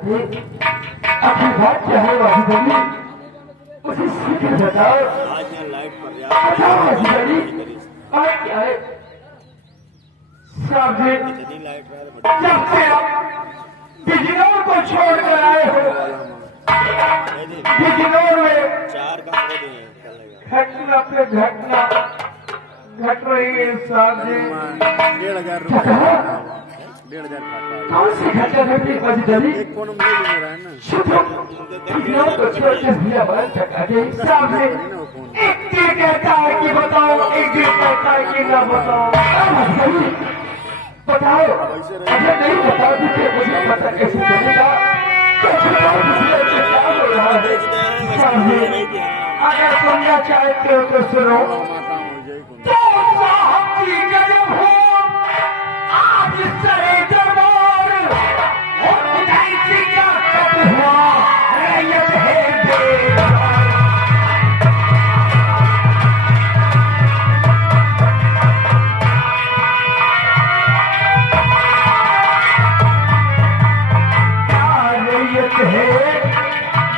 अपनी बात क्या है वाजिदली, उसे सीख बताओ। बताओ वाजिदली, बात क्या है? साहब जी, जब से आप बिजनौर को छोड़ कर आए हो, बिजनौर में घटना पे घटना घट रही है। साहब जी, 1,500 कौन सी घटना घटी वाजिदली? एक फोन में ले रहा है ना। बिजनौर को छोड़ कर भैया बंद चका दे। साहब जी, एक दिन कहता है कि बताओ, एक दिन कहता है कि ना बताओ। बताओ, अगर नहीं बताओ तो मुझे पता कैसे चलेगा? क्या हो रहा है? अगर सुनना चाहते हो तो सुनो। तो साहब की गजब हो आज सरे दरबार, और खुदाई की क्या कद हुआ रैयत है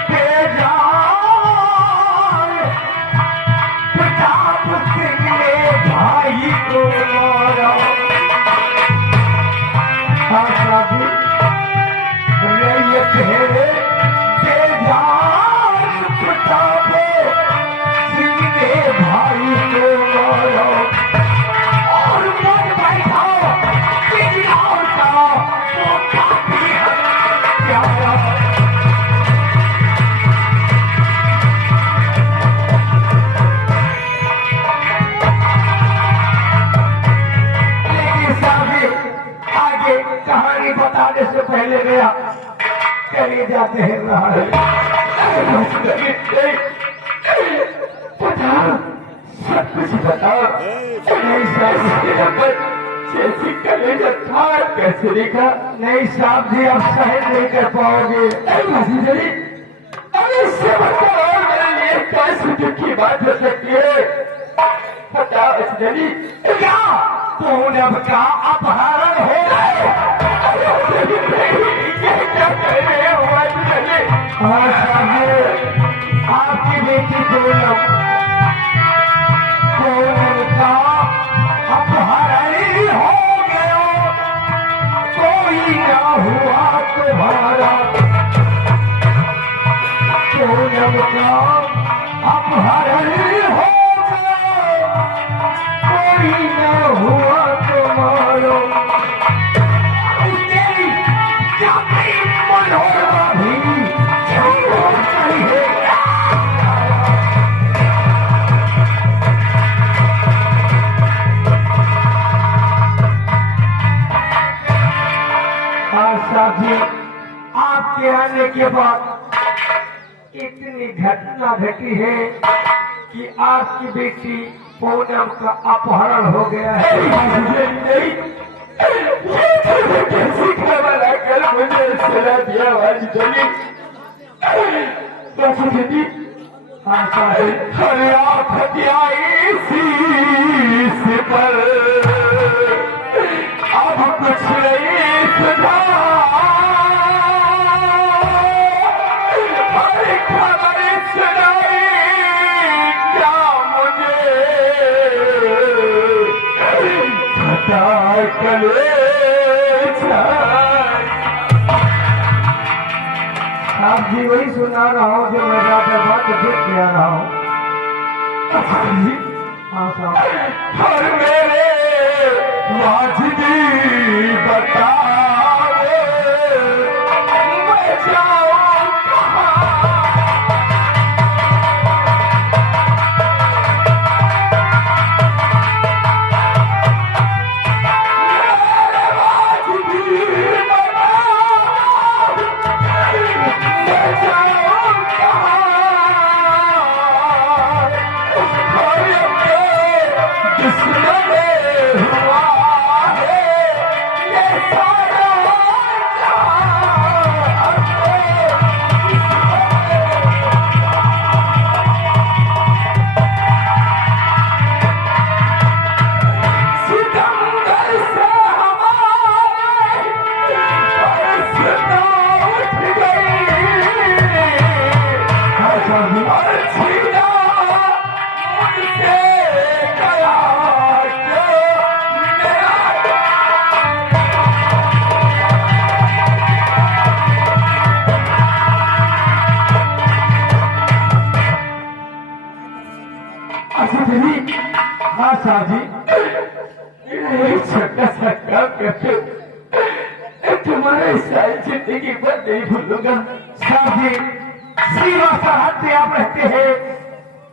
बेकार। कहानी बताने से पहले गया चले जाते हैं रहा है। बता, सब कुछ बताओ। जैसी कलेजा था कैसे देखा? नहीं साहब जी, आप सहन नहीं कर पाओगे। अरे इससे बताओ और मेरे लिए कैसी दुख की बात हो सकती है? बताओ असली क्या पूनम का अपहरण हो गए? क्या कह रहे हो? हाँ साहब, आपकी बेटी पूनम का अपहरण हो गया। कोई ना हुआ तुम्हारा, पूनम का अपहरण हो गया। कोई ना हुआ तुम्हारा, मनोरमा भी है। साथी, आपके आने के बाद इतनी घटना घटी है कि आपकी बेटी पूनम का अपहरण हो गया है। कैसी खबर आकर मुझे सुना दिया वाजिदली? वाजिदली, हाँ साहिब, अरे आप हत्याई शीश पर अब कुछ नहीं सुना। अरे खबर सुनाई क्या मुझे पता करे? आप जी वही सुना रहा हूँ जो मैं रात बात देख के आ रहा हूँ। और मेरे वाजिदी बताओ मैं जाऊँ कहाँ? हुआ है ये साहब जी, ये छोटा सा काम करके तुम्हारे सारी जिंदगी पर नहीं भूलूंगा। साहब जी, सीमा सरहद पे आप रहते हैं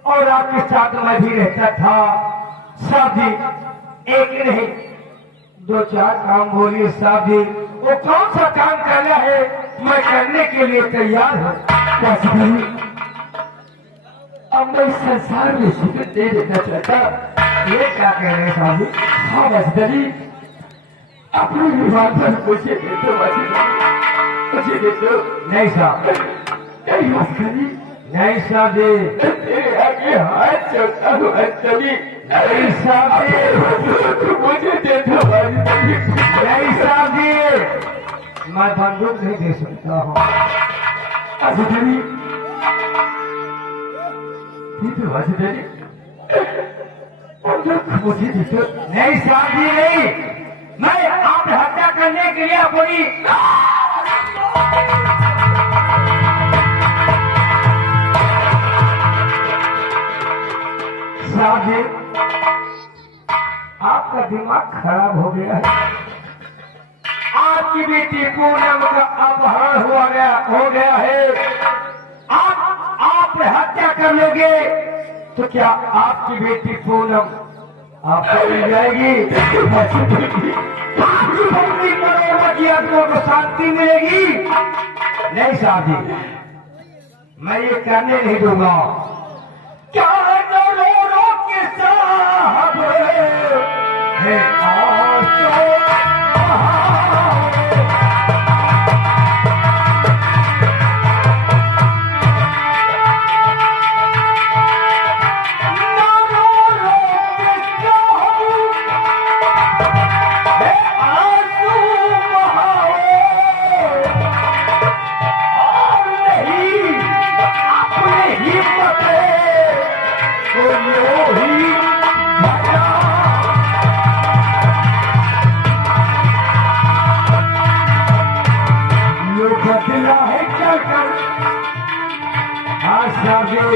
और आपके साथ मैं भी रहता था। साहब जी, एक नहीं 2-4 काम बोलिए साहब जी, वो कौन सा काम करना है मैं करने के लिए तैयार हूँ। कैसे करूँ? अब मैं इस संसार में शिकत दे देना चाहता। ये क्या कह रहे हैं साहब जी? हाँ वसदली, अपनी विवाद पर मुझे दे दो वसदली, मुझे दे दो। नहीं साहब, नहीं वसदली, नहीं साहब जी, तेरे आगे हाथ जोड़ता हूँ वसदली। नहीं साहब जी, मुझे दे दो वसदली। नहीं साहब जी, मैं बंदूक नहीं दे सकता हूँ। वसदली, वसदली, मुझे दे दो। नहीं साहब जी, नहीं, मैं आप हत्या करने के लिए अपनी साहब जी, आपका दिमाग खराब हो गया है। आपकी बेटी पूनम का अपहरण हो गया है। आप हत्या कर लोगे तो क्या आपकी बेटी पूनम आपको मिल जाएगी? आपकी भक्ति करोगे कि आपको शांति मिलेगी? नहीं साहब जी, मैं ये करने नहीं दूंगा। क्या रो के साहब है आंसू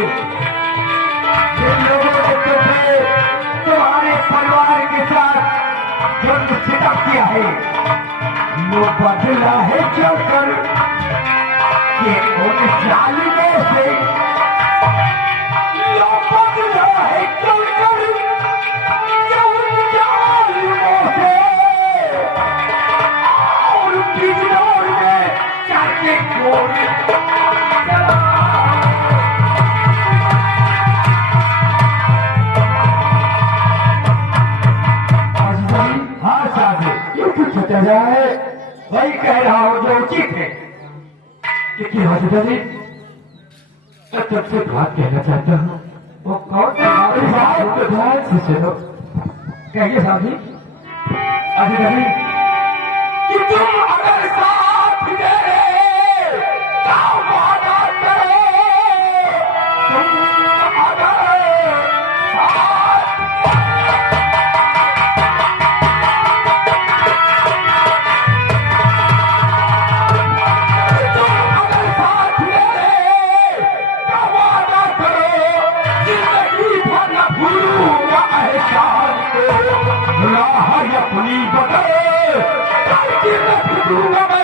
तुम्हारे परिवार के साथ जो निश्चित किया है वो बदला है चलकर कि उन जालिमों से यो बदला है चलकर कि उन जालिमों से और बिजनौर में करके गोली है। वही कह रहा हूं जो उचित है। लेकिन हॉस्पिटल तब से बात कहना चाहता हूँ। वो कौन ध्यान से सुनो। कहिए साहब जी, अभी कि तुम अगर साथ मेरे का वादा करो, तुम अगर अपनी बदल दूंगा मैं,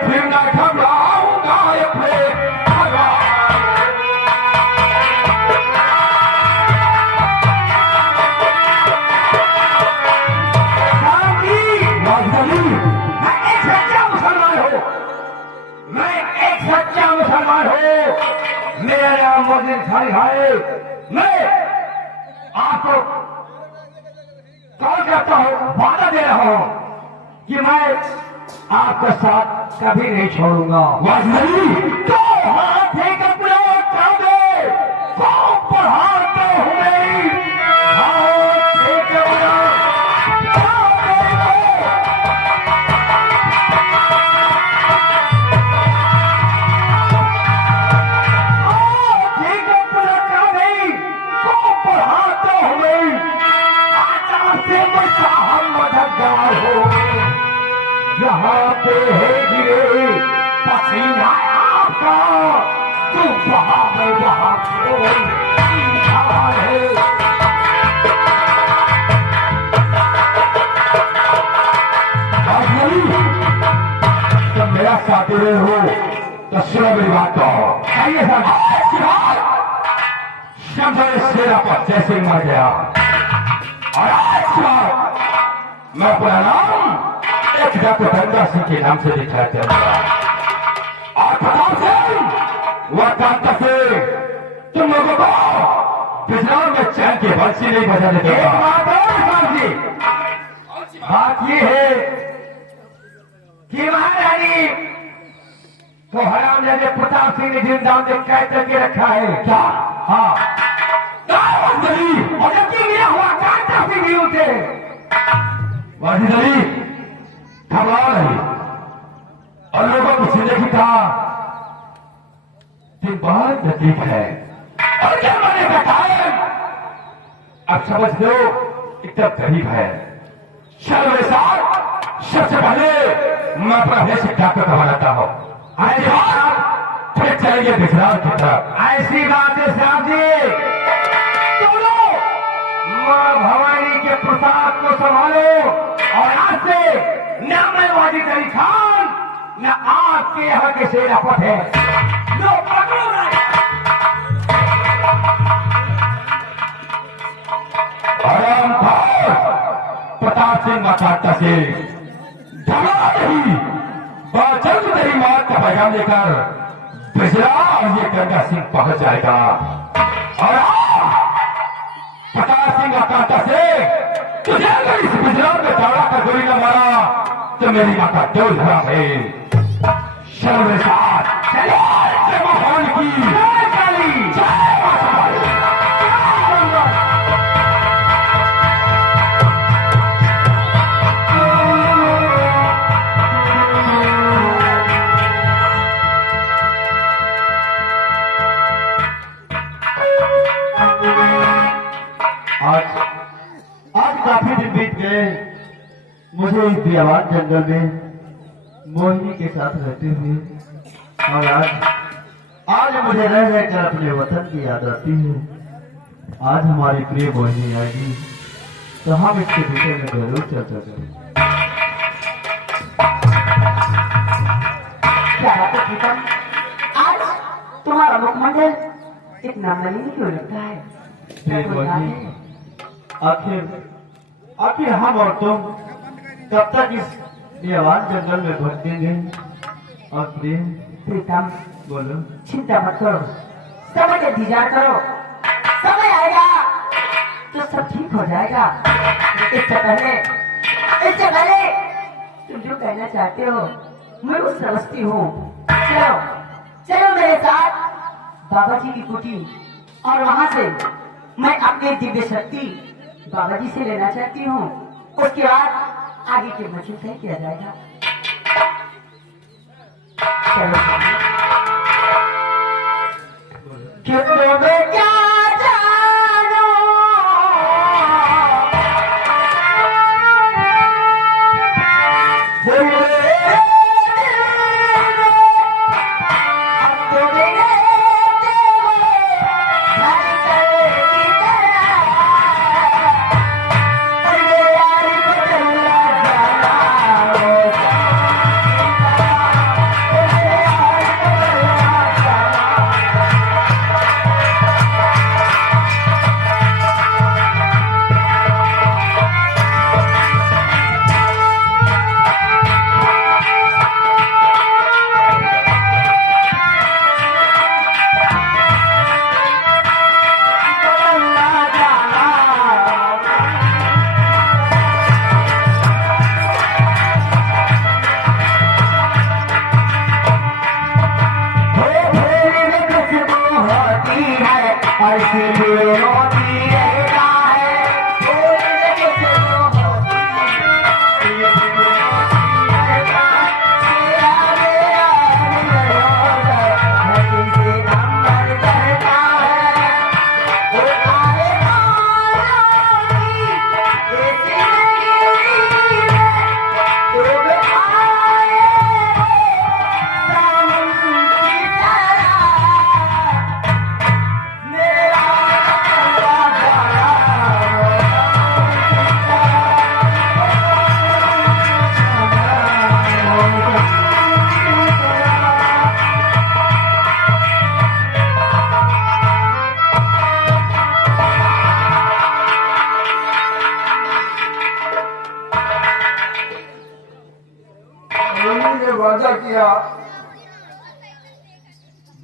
फिर न घबराऊंगा अपने मैं एक सच्चा मुसलमान हूँ। मैं एक सच्चा मुसलमान हूँ। मेरा नाम मोहम्मद खालिद है। मैं आपको कॉल करता हूँ, वादा दे रहा हूँ कि मैं आपका साथ कभी नहीं छोड़ूंगा। तो हाथ एक अपना कर दे, पढ़ाते हुए हाथ एक अपना यहाँ पे है गिरे पसीना आपका, तू वहाँ में वहाँ है। चाहते रहे हो तो सुनो मेरी बात को। आइए सर, समझो शेरा पर जैसे मर गया और आज मैं अपना नाम एक जाकर गंगा सिंह के नाम से दिखला चलूंगा और प्रताप सिंह वह कांता से तुम लोगों को गुजरात में चैन के बंसी नहीं बजा देते। बात ये है कि महारानी तो हराम जैसे प्रताप सिंह ने दिन दाम में कैद करके रखा है क्या? हाँ, और जबकि मिला हुआ कांता सिंह भी उसे वाजिदली घबरा रही और लोगों को सीने की कहा दिन बहुत नजदीक है और क्या मरने का टाइम अब समझ लो एकदम करीब है। चलो मेरे साथ, सबसे पहले मैं अपना देश डॉक्टर बनाता हूँ, फिर चलेंगे गुजरात की तरफ। ऐसी बात है साहब जी, दोनों मां भवानी के प्रसाद को संभालो और आज से न मैं वाजिद अली खान न आपके यहाँ के सेनापत है। लो पकड़ो प्रताप सिंह मकाटा से झगड़ा नहीं, जल्द मेरी मां का पैगाम लेकर गुजरात और ये गंगा सिंह पहुंच जाएगा। और प्रताप सिंह मकाटा से तुझे अगर इस गुजरात में दौड़ा कर गोली न मारा तो मेरी मां का डोल धरा है। चलो मेरे साथ, चलो जय मां भवानी की जय काली, जय मां भवानी। आज काफी दिन बीत गए मुझे इस बियाबान जंगल में मोहिनी के साथ रहते हुए, और आज मुझे रह रहकर अपने वतन की याद आती है। आज हमारी प्रिय मोहिनी आएगी तो हम इसके विषय में जरूर चर्चा करें। क्या बात है प्रीतम, आज तुम्हारा मुखमंडल इतना मलिन क्यों लगता है? प्रिय मोहिनी, आखिर हम और तुम कब तक इस बियाबान जंगल में भटकेंगे? और प्रीतम बोलो। चिंता मत करो, समय का इंतजार करो, समय आएगा तो सब ठीक हो जाएगा। इससे पहले तुम जो कहना चाहते हो मैं वो समझती हूँ। चलो मेरे साथ बाबा जी की कुटी, और वहाँ से मैं अपनी दिव्य शक्ति बाबा जी से लेना चाहती हूँ। उसके बाद आगे के मुझे तय किया जाएगा। चलो क्यों तुम्हें क्या जानो, अब तो मेरे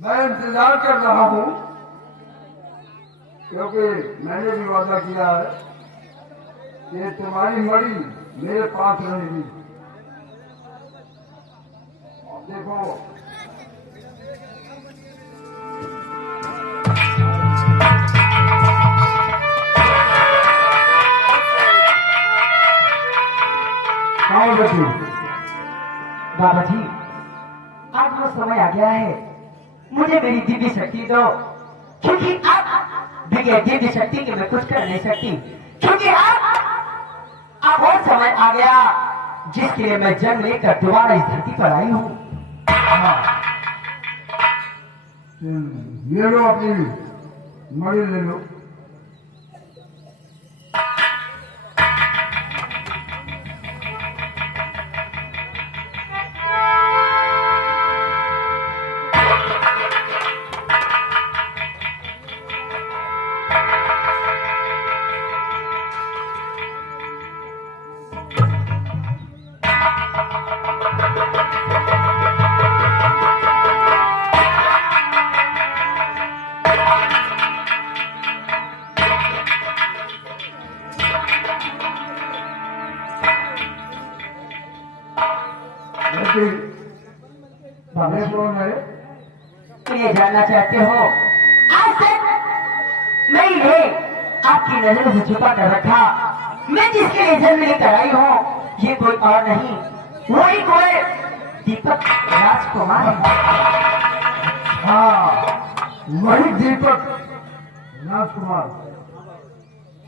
मैं इंतजार कर रहा हूं, क्योंकि मैंने भी वादा किया है कि तुम्हारी मणि मेरे पास रहेगी। और देखो, कौन बच्ची? बाबा जी, आज वो समय आ गया है, मुझे मेरी दिव्य शक्ति दो, क्योंकि अब बगैर दिव्य शक्ति के मैं कुछ कर नहीं सकती, क्योंकि अब वो समय आ गया जिसके लिए मैं जन्म लेकर दोबारा इस धरती पर आई हूँ। ये लो अपनी मणि ले लो। बाबा जी, कौन है? तो ये जानना चाहते हो, आज तक मैंने आपकी नजरों से छुपा कर रखा, मैं जिसके लिए जन्म लेकर आई हूँ ये कोई और नहीं, वही कोई दीपक राजकुमार है। हाँ, वही दीपक राजकुमार।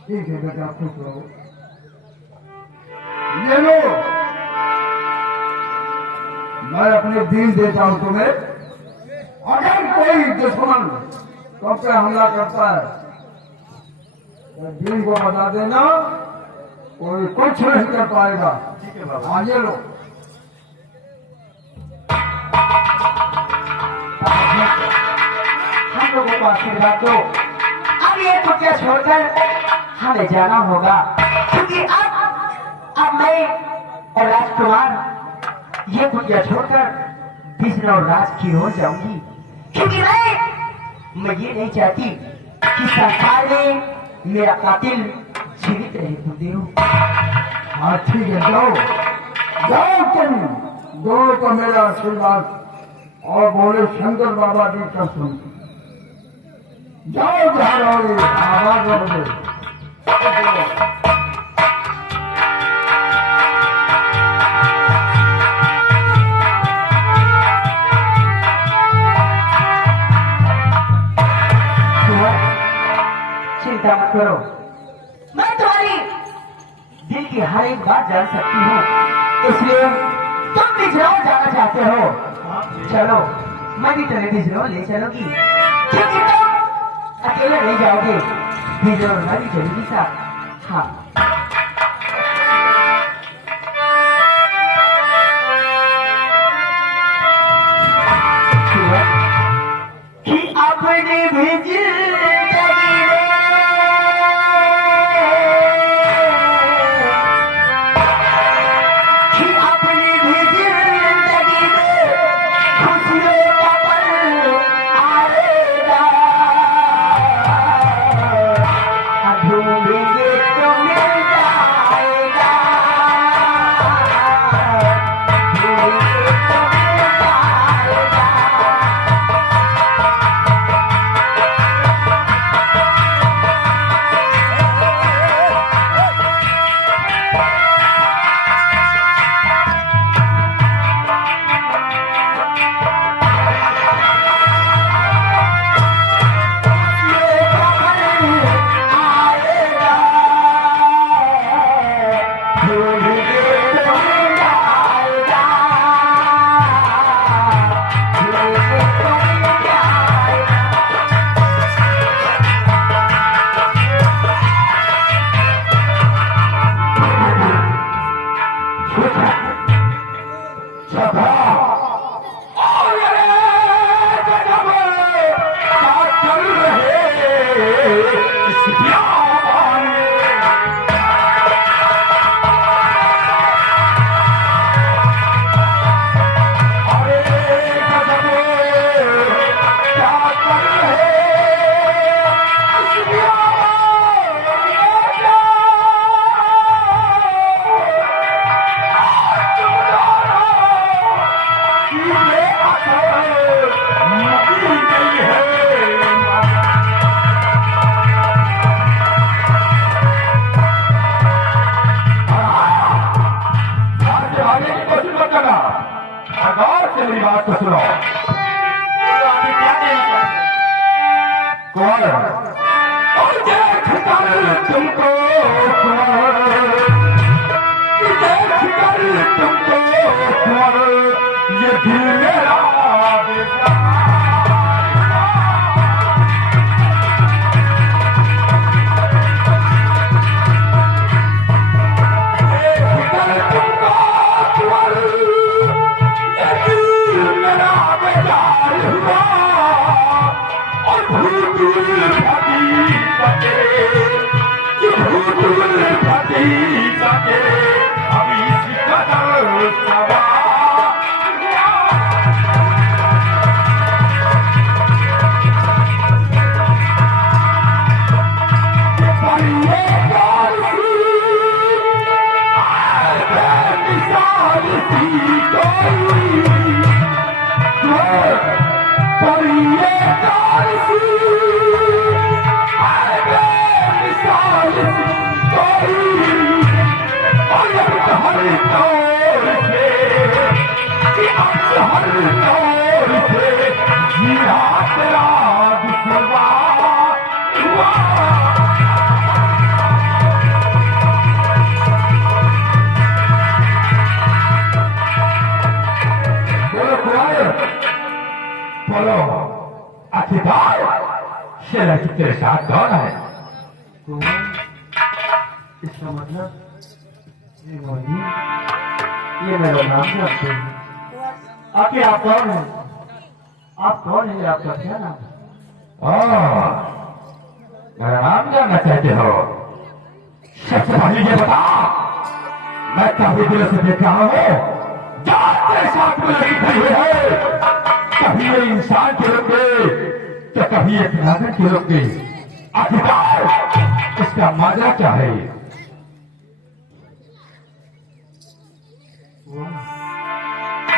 ठीक है बेटा, खुश रहो। ये लो, मैं अपने दिल देता हूं तुम्हें। अगर कोई दुश्मन तुम पे हमला करता है तो दिल को बता देना, कोई कुछ नहीं कर पाएगा। ठीक है बाबा। हाँ, ये लो। हम लोगों को आशीर्वाद दो, अब ये कुटिया छोड़कर हमें जाना होगा, क्योंकि अब मैं और राजकुमार ये कुटिया छोड़कर बिजनौर राज की ओर जाऊंगी, क्योंकि मैं ये नहीं चाहती कि संसार में मेरा कातिल जीवित रहे। गुरुदेव, हाँ ठीक है, जाओ जाओ, तुम दोनों को मेरा आशीर्वाद और बोले शंकर बाबा की कसम। जाओ जा रहे, आवाज न बजे। चिंता मत करो, मैं तुम्हारी दिल की हर एक बात जान सकती हूँ, इसलिए तुम बिजनौर जाना चाहते हो, चलो मैं भी तुम्हें बिजनौर ले चलूंगी, क्योंकि तुम अकेले नहीं जाओगे, बिजनौर मैं भी चलूंगी साथ। हाँ, कि अपनी भी बोलो आखिरकार शेरा की तेरे साथ कौन है? इसका मतलब ये मोहिनी, ये मेरा नाम जानते हैं। आखिर आप कौन हैं? आप कौन हैं? आपका क्या नाम है? मेरा नाम जानना चाहते हो? सबसे पहले ये बता, मैं काफी दिनों से देख रहा हूँ तेरे साथ में लगी खड़ी हुई है। कभी ये इंसान के रूप में तो कभी एक नागर के रूप में। आखिरकार इसका माजरा क्या है?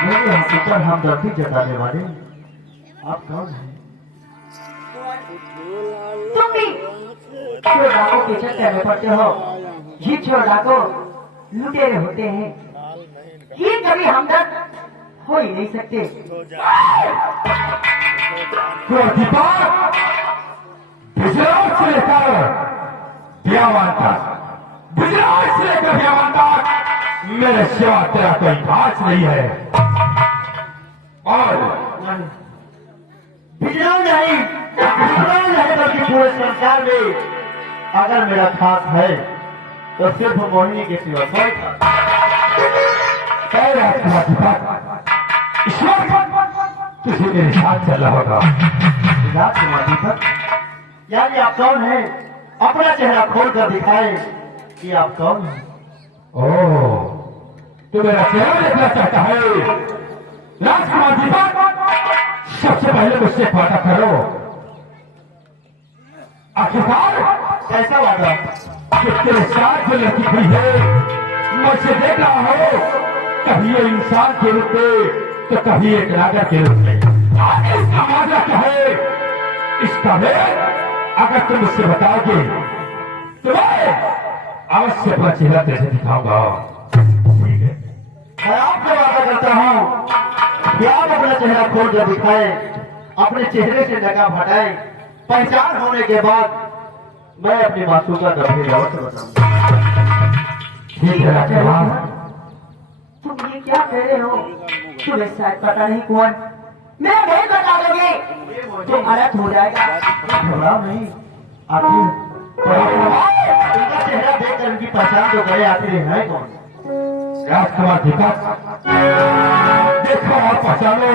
मेरे हकीकत हमदर्दी जताने वाले आप कौन हैं? तुम भी चोर डाको पीछे करने पड़ते हो। ये चोर डाको लुटेरे होते हैं, ये कभी हमदर्द हो ही नहीं सकते। गुजरात से लेकर बियावान तक, गुजरात से लेकर बियावान तक मेरे सिवा तेरा कोई खास नहीं है। और बिजलाओ नहीं बल्कि पूरे संसार में अगर मेरा खास है तो सिर्फ मोहिनी के सिवा कोई खास ईश्वर तुझे मेरे साथ चला होगा। दीपक, यानी आप कौन हैं? अपना चेहरा खोल कर दिखाए कि आप कौन हैं। ओह, तू मेरा चेहरा देखना चाहता है? राजकुमार दीपक, सबसे पहले मुझसे वादा करो। आखिरकार कैसा वादा? कि तेरे साथ जो लड़की हुई है मुझसे देख रहा हो, कभी ये इंसान के रूप में तो कभी एक राजा के रूप में। इसका माजरा क्या है? इसका वेद अगर तुम मुझसे बताओगे तो मैं अवश्य अपना चेहरा कैसे दिखाऊंगा। ठीक है, मैं आपसे वादा करता हूँ कि आप अपना चेहरा खोल कर दिखाए, अपने चेहरे से नकाब हटाए, पहचान होने के बाद मैं अपनी मासूका का फिर अवश्य बताऊंगा। ठीक है राजकुमार, तुम ये क्या कह रहे हो? तुम्हें शायद पता नहीं कौन, मैं भेद बता दोगे तो अलग हो जाएगा। घबराओ नहीं, आखिर उनका चेहरा देखकर उनकी पहचान तो करे, आखिर है कौन? राजकुमार दीपक, देखो और पहचानो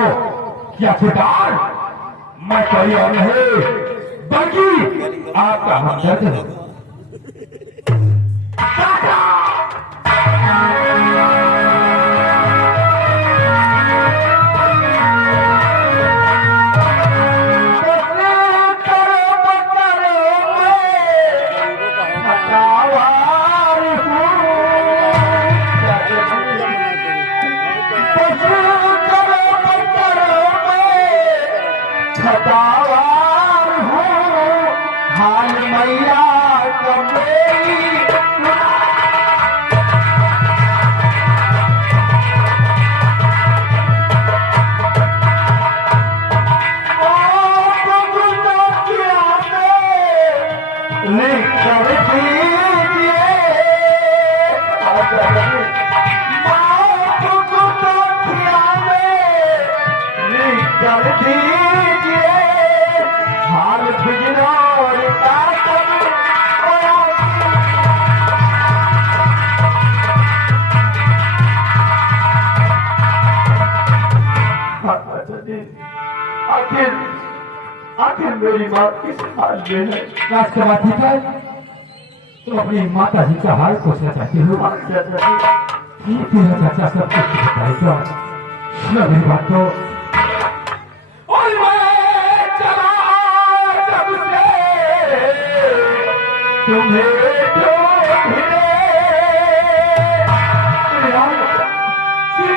कि आखिरकार मैं कोई और नहीं बल्कि आपका हमदर्द हूं। आखिर मेरी माँ किस हाल में है? राजकुमार ठीक है, तुम अपनी माता जी का हाल पूछना चाहती हो? हाँ चाचा जी, ठीक है चाचा, सब कुछ बताएगा। सुनो मेरी बात को। और मैं चला जब से तुम्हें ढूंढने,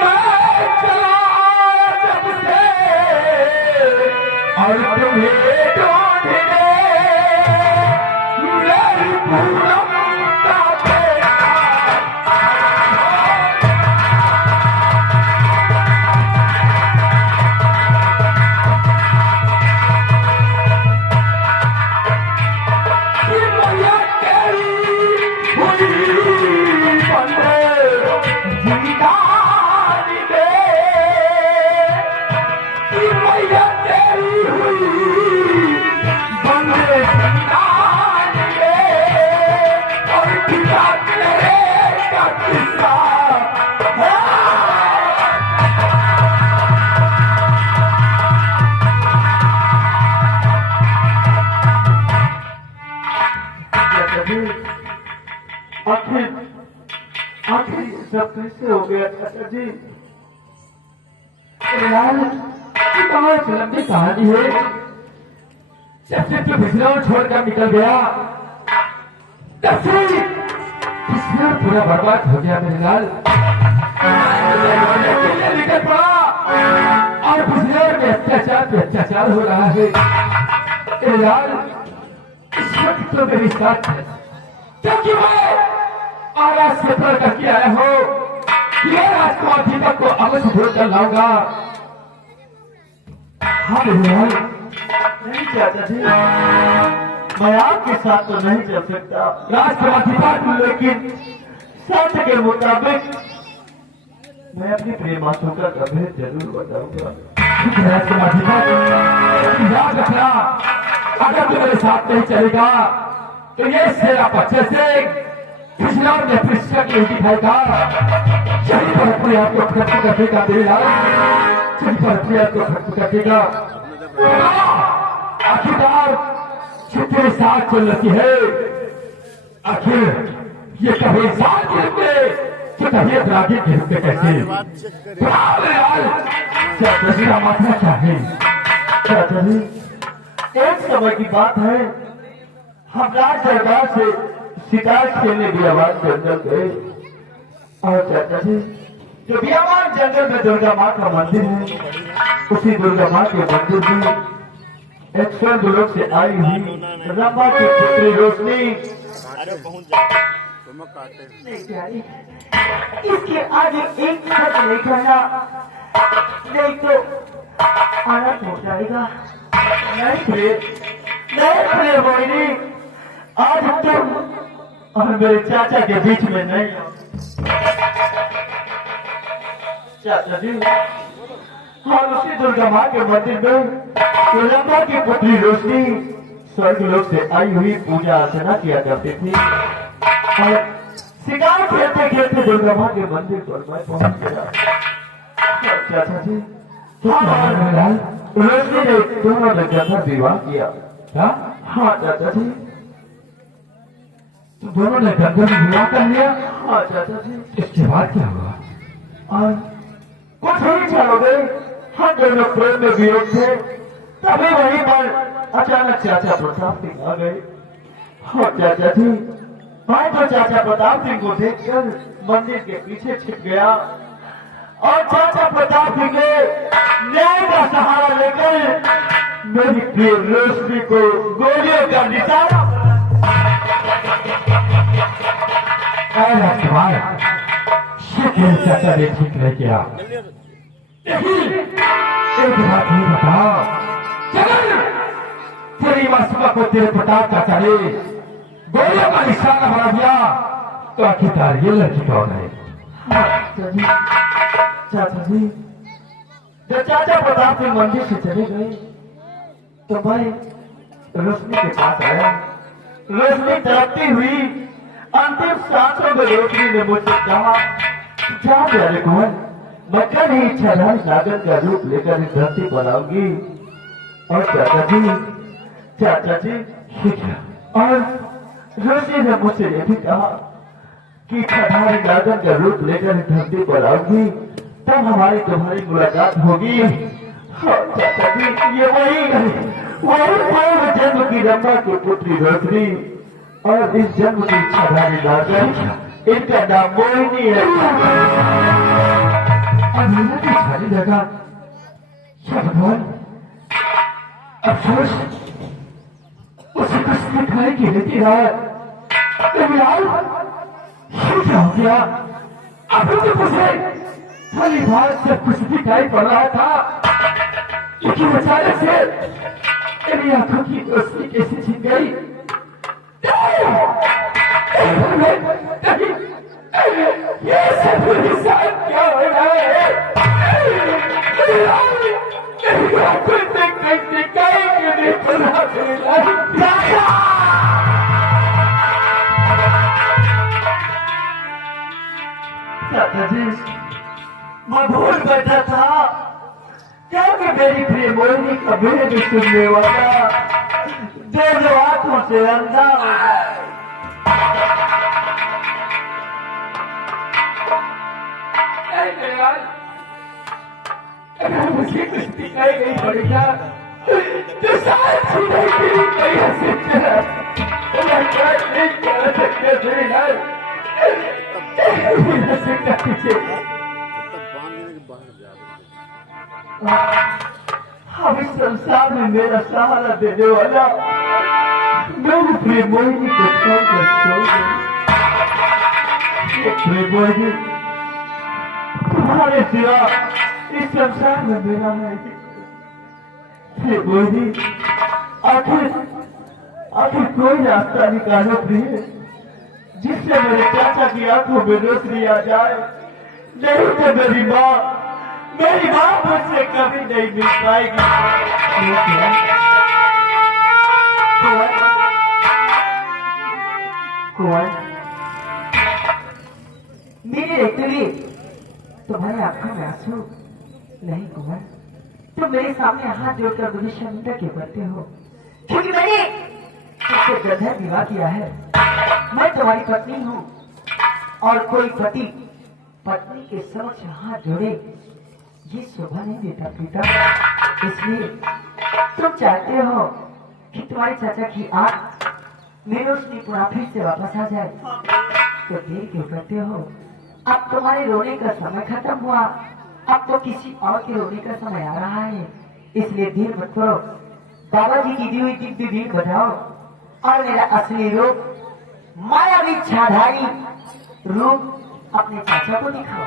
मैं चला जब से और तुम्हें ढूंढने, मेरी पूनम का बेटा। आखिर सब कैसे हो गया चाचा जी? यार, ये बहुत लंबी कहानी है। जब से तू बिजनौर छोड़कर निकल गया, तब से बिजनौर पूरा बर्बाद हो गया मेरे लाल। निकल पड़ा और बिजनौर में अत्याचार पे अत्याचार हो रहा है मेरे लाल। इस वक्त तो मेरी साथ है, क्योंकि मैं आवाज से पढ़ करके आया हो। ये राजकुमार दीपक को अवश्य ढूंढ कर लाऊंगा। हाँ भगवान, नहीं चाचा जी, मैं आपके साथ तो नहीं चल सकता राजकुमार दीपक, लेकिन शर्त के मुताबिक मैं अपनी प्रेमाशु का कभी जरूर बताऊंगा। ठीक है राजकुमार दीपक, याद रखना, अगर तू मेरे साथ नहीं चलेगा तो ये सेरा बच्चे से बिजनौर में पृष्ठ नहीं दिखाएगा। यही पर अपने आप को खत्म करने का मेरे लाल, यही पर अपने आप को खत्म करेगा। आखिरकार जो तेरे साथ चल रही है, आखिर ये कभी साथ गिरते तो कभी अपराधी गिरते कैसे? मेरा माथना क्या है? चाचा जी, एक समय की बात है, हम राज दरबार से शिकार खेलने बियाबान जंगल गए और चाचा जी, जो बियाबान जंगल में दुर्गा माँ का मंदिर है, उसी दुर्गा माँ के मंदिर में एक स्वर्गलोक से आई हुई रंभा की पुत्री रोशनी अरे पहुंच जा तुम काटे नहीं प्यारी, इसके आगे एक शब्द नहीं कहना, नहीं तो आनंद हो जाएगा। नहीं प्रिय मोहिनी, आज तुम और मेरे चाचा के बीच में नहीं हो। चाचा जी, हम उसी दुर्गा माँ के मंदिर में रंभा की पुत्री रोशनी स्वर्गलोक से आई हुई पूजा अर्चना किया करती थी और शिकार खेलते खेलते दुर्गा माँ के मंदिर पर मैं पहुंच गया। और चाचा जी, रोशनी ने दोनों ने गंधा विवाह किया। क्या? हाँ चाचा जी, तो दोनों ने गंगा में विवाह कर लिया? हाँ चाचा जी, इसके बाद क्या हुआ? और कुछ ही साल हो गए, हम दोनों प्रेम में विरोध थे, तभी वहीं पर अचानक चाचा प्रताप सिंह आ गए। और चाचा जी, मैं तो चाचा प्रताप सिंह को देखकर मंदिर के पीछे छिप गया और चाचा प्रताप सिंह ने न्याय का सहारा लेकर मेरी प्रिय रोशनी को गोलियों का निशाना राजकुमार, ये तेरे चाचा ने ठीक नहीं किया। एक बात ये बताओ, चल तेरी मासूमा को तेरे प्रताप चाचा ने गोलियों का निशाना बना दिया, तो आखिरकार ये लड़की कौन है? चाचा जी, जब चाचा प्रताप सिंह मंदिर से चले गए तो मैं रोशनी के पास आया। रोशनी तड़पती हुई अंतिम सांसों में रोशनी ने मुझसे कहा, क्या प्यारे कुंवर, मैं कल ही इच्छाधारी नागन का रूप लेकर इस धरती पर आऊंगी और चाचा जी और रोजी ने मुझसे ये भी कहा कि खदारी गार्डन का रूप लेकर धरती पर आऊंगी तब हमारी तुम्हारी मुलाकात होगी। हाँ चाचा जी, ये वही पूर्व जन्म की रम्मा की पुत्री रोशनी और इस जन्म की खदारी गार्डन, इनका नाम मोहिनी है। और मीना की सारी जगह भगवान अफसोस उसे कुछ दिखाई की लेती है। क्या हो गया? अभी तो मुझे भली बात से कुछ दिखाई पड़ रहा था, लेकिन अचानक से मेरी आंखों की रोशनी कैसे छिन गई? ये सब मेरे साथ क्या हो रहा है? चाचा जी, मैं भूल बैठा था क्या कि मेरी प्रिय मोहिनी का भेद सुनने वाला दो आंखों से अंधा हो गया। अगर मुझे कुछ दिखाई नहीं पड़ेगा तो शायद सुनाई मेरी कोई हसीन नहीं कर सकते थे यार। अब इस संसार में मेरा सहारा देने वाला मेरी प्रिय मोहिनी को प्रिय मोहिनी, तुम्हारे सिवा इस संसार में मेरा नहीं। मोहिनी, आखिर कोई रास्ता निकालो प्रिय, जिससे मेरे चाचा की आंखों में रोशनी आ जाए। नहीं तो मेरी माँ मुझसे कभी नहीं मिल पाएगी। कुंवर, मेरे देखते हुए तुम्हारी आंखों में आंसू नहीं कुंवर, तुम मेरे सामने हाथ जोड़कर मुझे शर्मिंदा क्यों करते हो? क्योंकि मैंने तुमसे गंधर्व विवाह किया है। मैं तुम्हारी पत्नी हूँ और कोई पति पत्नी के समक्ष हाथ जोड़े ये शोभा नहीं देता पिता। इसलिए तुम चाहते हो कि तुम्हारे चाचा की आंख मेरे उसने पुनः फिर से वापस आ जाए, तो देर क्यों करते हो? अब तुम्हारे रोने का समय खत्म हुआ, अब तो किसी और के रोने का समय आ रहा है। इसलिए देर मत करो, बाबा जी की दी हुई दिव्य बीन बजाओ और मेरा असली रूप मायावी छाधारी रूप अपने चाचा को दिखाओ।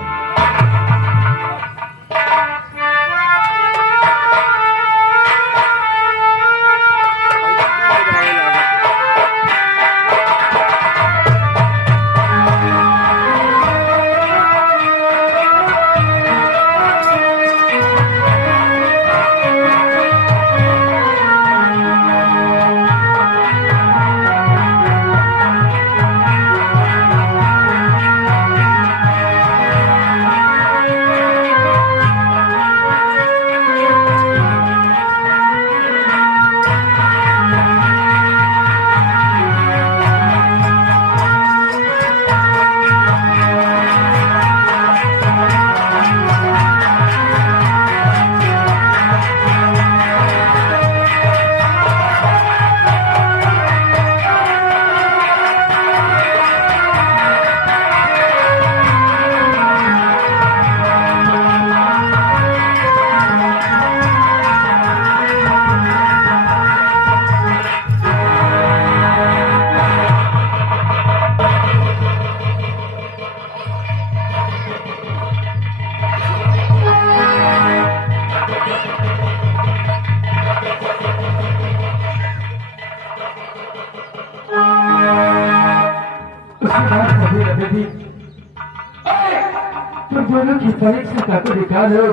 तुम दोनों की परीक्षा करके निकालो।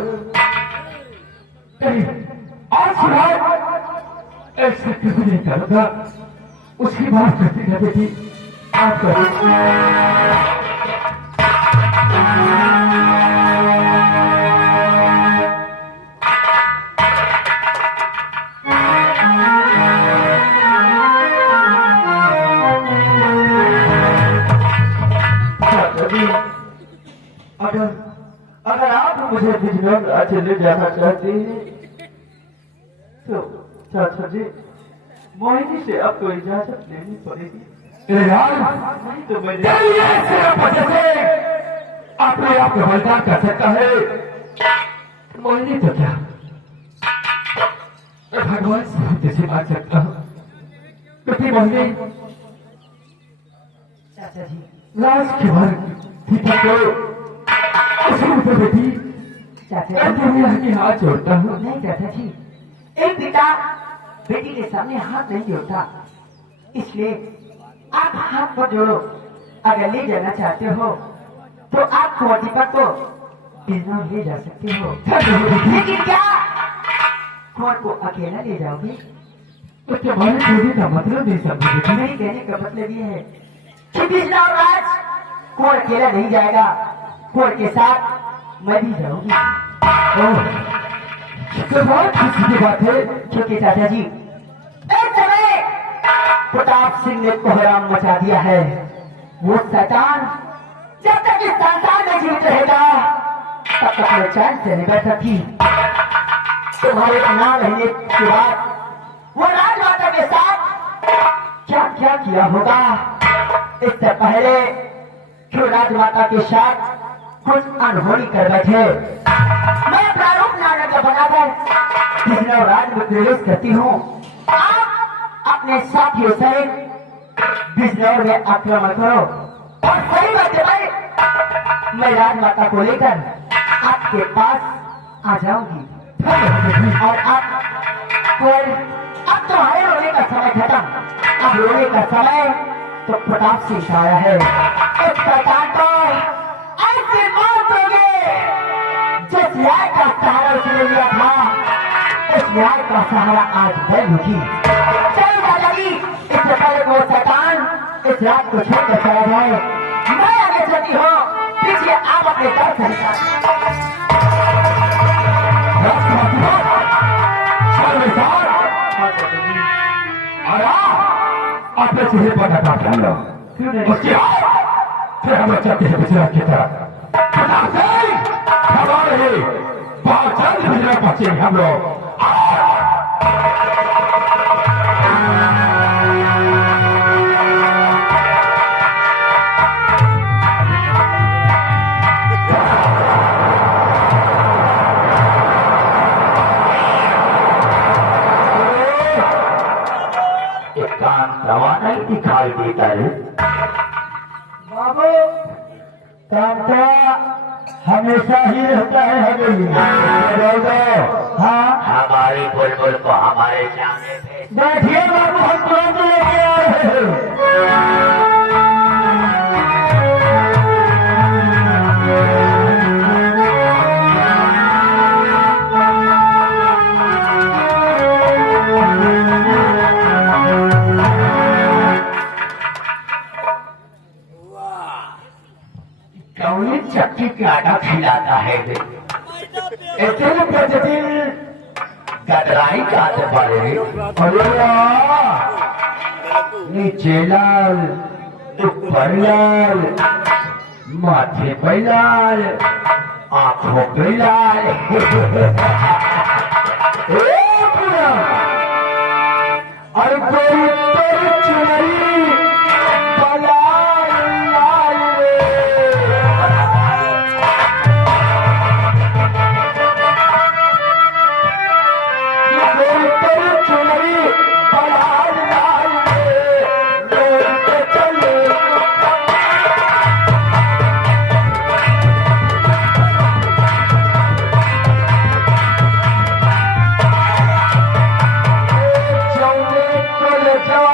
आज रात ऐसा कभी नहीं करूंगा, उसकी बात करती रहती थी आप मुझे बिजनौर आज ले जाना चाहते हैं तो चाचा जी मोहिनी से आपको इजाजत लेनी पड़ेगी। यार नहीं तो मैं तेरी ऐसे वजह से अपने आप को बलिदान कर सकता है। मोहिनी तो क्या, मैं भगवान से तुझे मांग सकता हूँ क्योंकि मोहिनी चाचा जी, लाश के बाद दीपक को उसी ऊपर बेटी चाचा मैं तुम्हें आगे हाथ जोड़ता हूँ। नहीं चाचा जी, एक पिता बेटी के सामने हाथ नहीं जोड़ता, इसलिए आप हाथ को जोड़ो। अगर ले जाना चाहते हो तो आप दीपक को बिजनौर ले जा सकते हो, लेकिन क्या कुंवर को अकेला ले जाओगे? तो तुम्हारे कहने का मतलब नहीं समझे बेटी। नहीं, कहने का मतलब ये है कि बिजनौर राज कुंवर अकेला नहीं जाएगा, कुंवर के साथ मैं भी जाऊंगी। तो बहुत खुशी की बात है क्योंकि चाचा जी एक समय प्रताप सिंह ने कोहराम मचा दिया है। वो शैतान जब तक इस संसार में जीवित रहेगा तब तक मैं चैन से नहीं बैठ सकती। तुम्हारे ना रहने के बाद वो राजमाता के साथ क्या क्या किया होगा, इससे पहले क्यों राजमाता के साथ कुछ अनहोनी कर बैठे। मैं प्रारूप नाटक बनाकर बिजनौर राज में प्रवेश करती हूँ। आप अपने साथियों से बिजनौर में आक्रमण करो और सही बात है भाई, मैं राजमाता को लेकर आपके पास आ जाऊंगी। और अब तुम्हारे रोने का समय खत्म, अब रोने का समय तो प्रताप सिंह का आया है। इस शैतान को ऐसे मौत दोगे जिस न्याय का सहारा उसने लिया था, उस न्याय का सहारा आज मैं लूंगी। चलो दादाजी, इससे पहले वो शैतान इस रात को छोड़कर चला जाए, मैं आगे चलती हूँ, पीछे आप अपने घर से निकाल। अपने चेहरे पर नकाब डाल लो, उसके फिर हम लोग चलते हैं गुजरात की तरफ। हमारे बहुत जल्द गुजरात पहुंचेंगे हम लोग। नहीं दिखाई देता है बाबू, कांता हमेशा ही रहता है हवेली में। हाँ, हमारी बुलबुल को हमारे सामने भेज। बैठिए बाबू, हम तुरंत लेके आ रहे हैं। चक्की का आटा खिलाता है इतने प्रतिदिन गदराई का पड़े। अरे नीचे लाल, ऊपर लाल, माथे पे लाल, आंखों पे लाल। अरे कोई तेरी चुनरी पलाल लाल कोई तेरी चुनरी पलाल लाल के चले। चौने को ले जाओ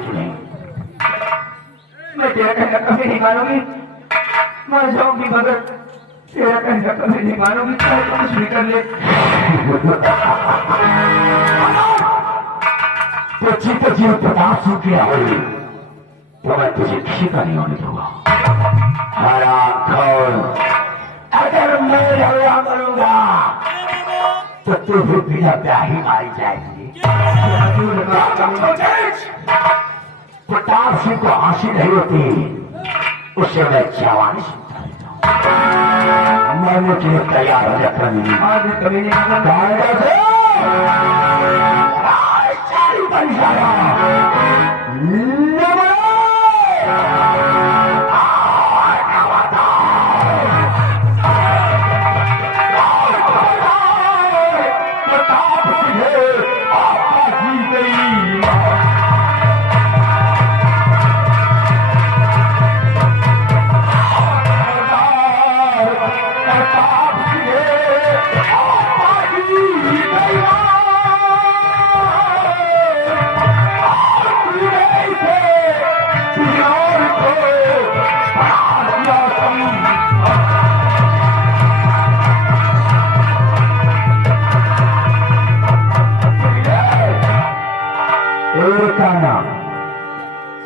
कि नहीं? मैं तेरा कहना कभी नहीं मानूंगी, मर जाऊंगी मगर तेरा कहना कभी नहीं मानूंगी, चाहे तो कुछ भी कर ले। तो जीत जीव प्रताप सिंह की होगी तो मैं तुझे किसी का नहीं होने दूंगा। अगर मैं झगड़ा करूंगा तो तू भी बिना ब्याह ही मारी जाएगी। प्रताप सिंह को हंसी नहीं होती, उसे मैं जवानी सुनता रहता हूँ। मैंने तुझे तैयार हो जाकर आज कभी नहीं बन जाएगा।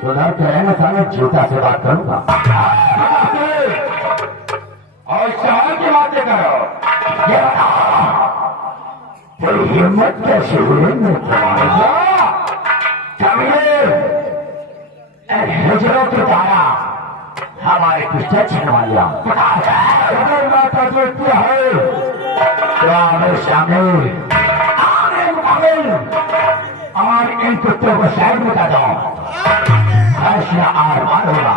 सुधर के रहने साले जूता से बात करूंगा और शहर की बातें करो। तेरी हिम्मत कैसे हुई मैं तुम्हारे हिजरों की तारा हमारे कुछ छिनवा लिया। माता जो क्या है तो आगे शामिल और इन कुत्तों को साइड में कर दो। फैसला आरमान होगा।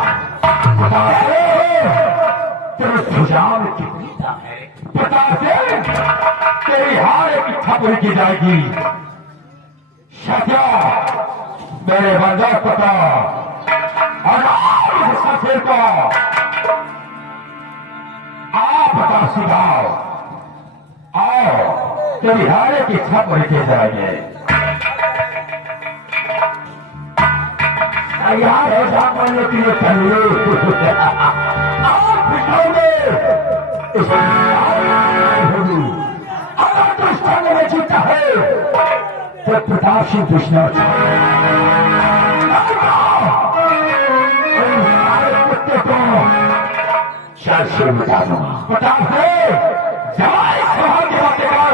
तेरे सुझाव में कितनी दम है? पता से तेरी हार एक खबर की जाएगी। सत्या मेरे बंदा पता और सफेद को आप पता सुझाव आओ तेरी हार एक इच्छा पूरी की जाएगी। तैयार हो जा पाने के लिए चलिए। आप पिछड़ोगे इस होगी। अगर तो इस स्थान में जीता है तो प्रताप सिंह दुश्मन कुत्ते को शर से मिटा दूंगा। प्रताप से जवाई सभा की बातें कर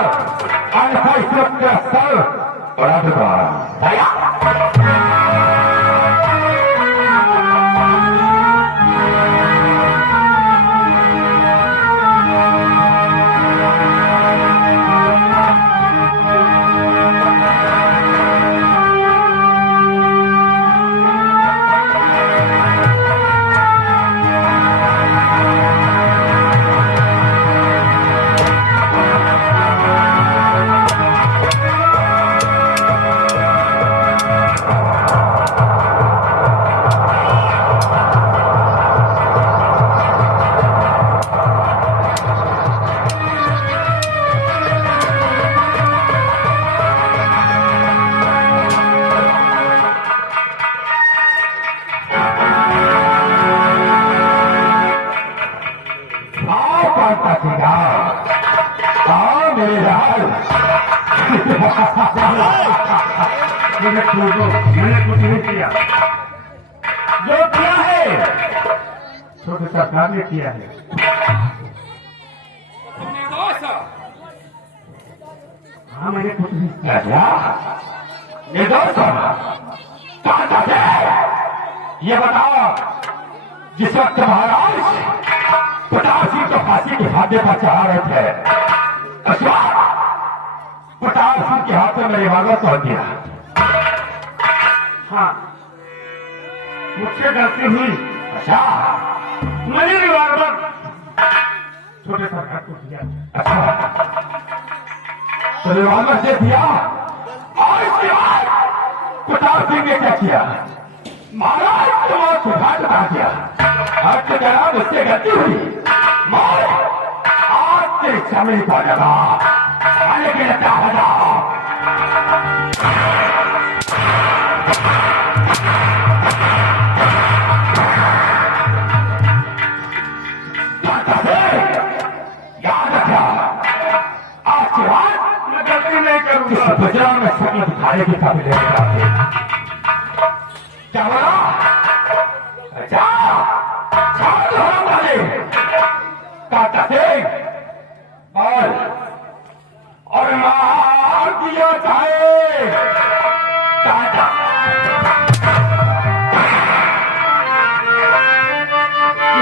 अन्यथा इस वक्त का सर उड़ा दूंगा। मैंने कुछ नहीं किया। जो किया है छोटे सरकार ने किया है। हाँ मैंने कुछ नहीं किया। निर्दोष कहाँ जाते? ये बताओ जिस वक्त महाराज प्रताप सिंह को फांसी के फांदे पर चढ़ा रहे थे प्रताप सिंह के हाथ में मेरी रिवाल्वर तोड़ दिया। हाँ मुझसे गलती हुई। अच्छा मैंने रिवाल्वर छोटे सरकार को दिया। अच्छा तो रिवाल्वर दे दिया और इसके बाद प्रताप सिंह ने क्या किया? महाराज को सुधार बता दिया। अब तो जनाब उससे गलती हुई। आज तेरी चमड़ी पड़ेगा। लेकिन क्या होगा? अपने दिखाने की काबिल है। क्या बोला? जा वाले काटा से और मार दिया जाए। काटा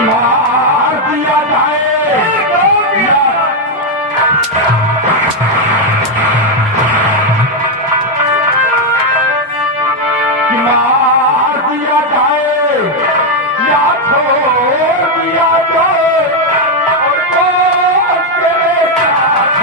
मार दिया जाए। मार दिया जाए या छोड़ दिया जाए और कौन तेरे साथ।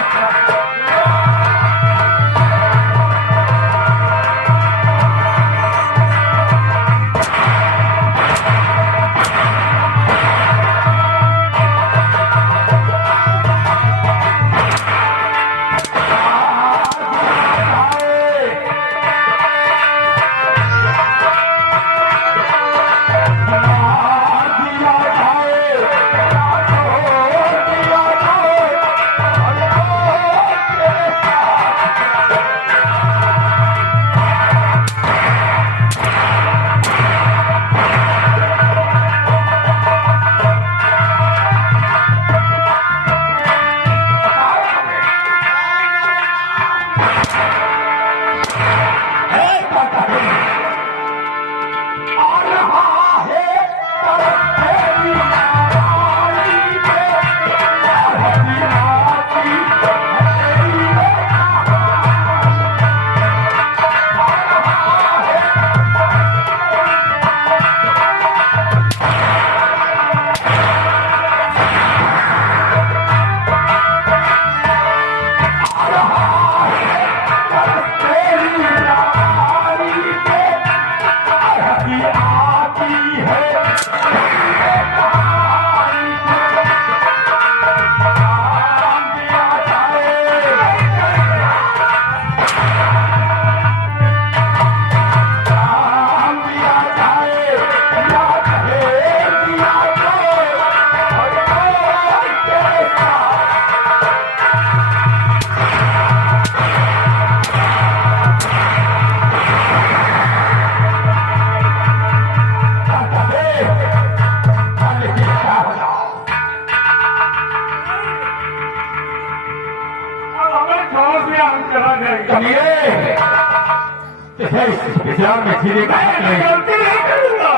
विचार में जीने का गलती नहीं करूंगा।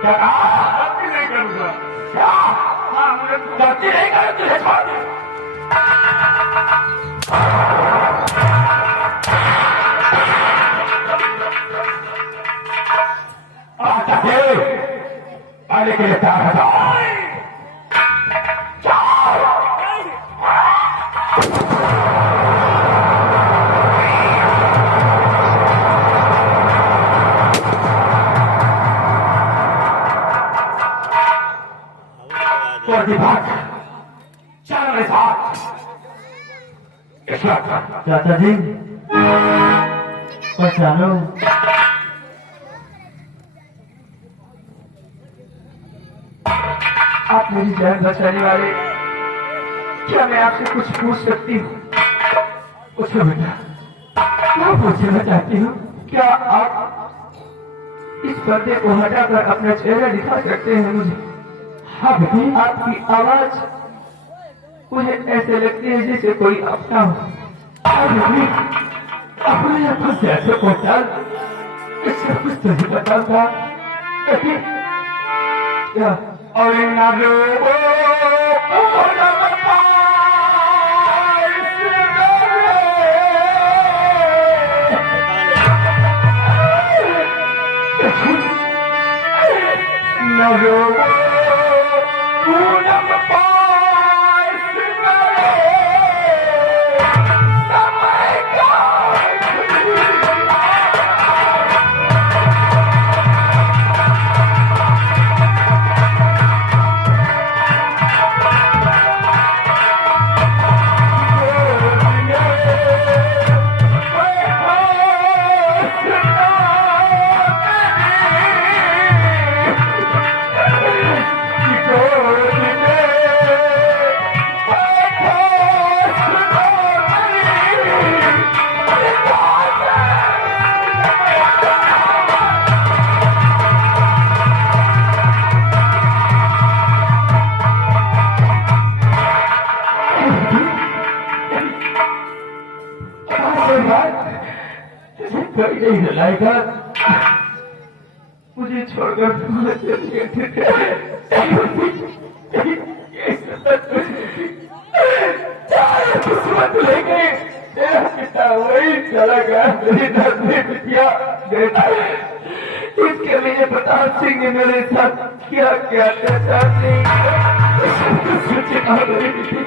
क्या कहा? गलती नहीं करूंगा। क्या? हाँ, मुझे गलती नहीं करे तुझे छोड़ दे। आने के लिए तैयार हो जाओ। चल मेरे साथ। चाचा जी पहचानो। आप मेरी जान बचाने वाले, क्या मैं आपसे कुछ पूछ सकती हूँ? पूछो बेटा, क्या पूछना चाहती हूँ? क्या आप इस पर्दे को हटाकर अपना चेहरा दिखा सकते हैं मुझे? हाँ बेटी, आपकी आवाज मुझे ऐसे लगती है जैसे कोई अपना हो। हाँ बेटी, अपने यहाँ पर कैसे पहुंचा इसका कुछ नहीं पता था। बेटी क्या? और न रोबो पूनम पाइस गए। न रोबो पूनम पाइस गए। समय का तुझे कोई नहीं रुलाएगा, मुझे छोड़कर तुम्हारे चलिए किस्मत लेके तेरा पिता वही चला गया, मेरी नजरें बिटिया बेटा। इसके लिए प्रताप सिंह ने मेरे साथ क्या क्या अत्याचार नहीं किया, सब कुछ सोचता हूँ मेरी बेटी,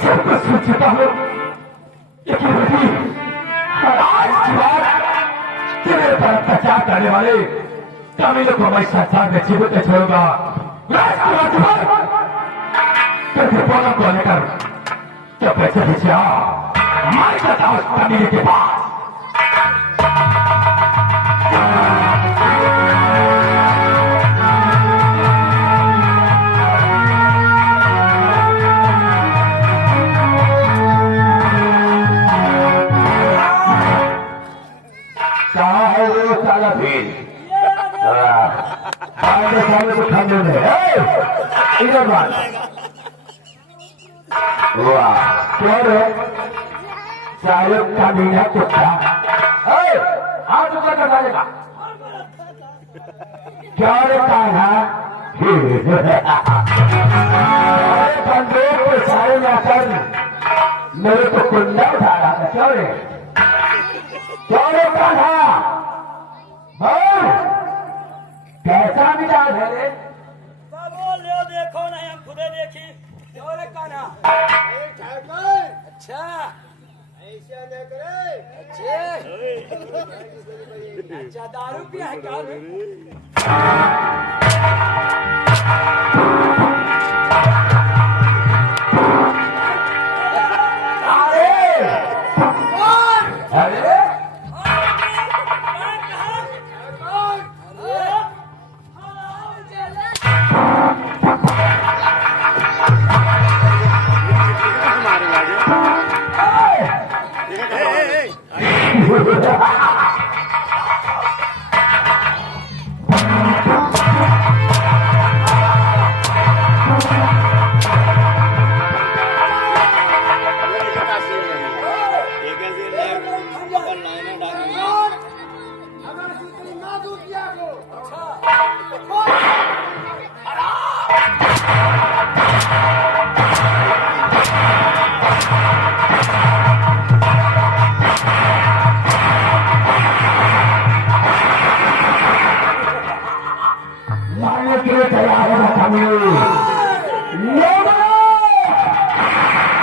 सब कुछ सोचता हूँ। लेकिन बेटी आज की बात तेरे पर अत्याचार करने वाले तमिलों को मैं संसार में जीवित छोड़ूंगा। पोलों को लेकर तो पैसे पीछे आओ, मैं जाता हूँ तमिल के पास। साले को खाने में इधर बात वाह क्या रे साले का मीना कुत्ता हाथ ऊपर कर डालेगा क्या रे कान्हा बंदूक पे साले लाकर मेरे को कुंडा उठा रहा था। क्या रे कान्हा कैसा मिजाज है रे? बोलो देखो नहीं हम खुदे देखी। क्यों रे कान्हा? अच्छा ऐसा न करे। अच्छा दारू पिया है क्या रे? अरे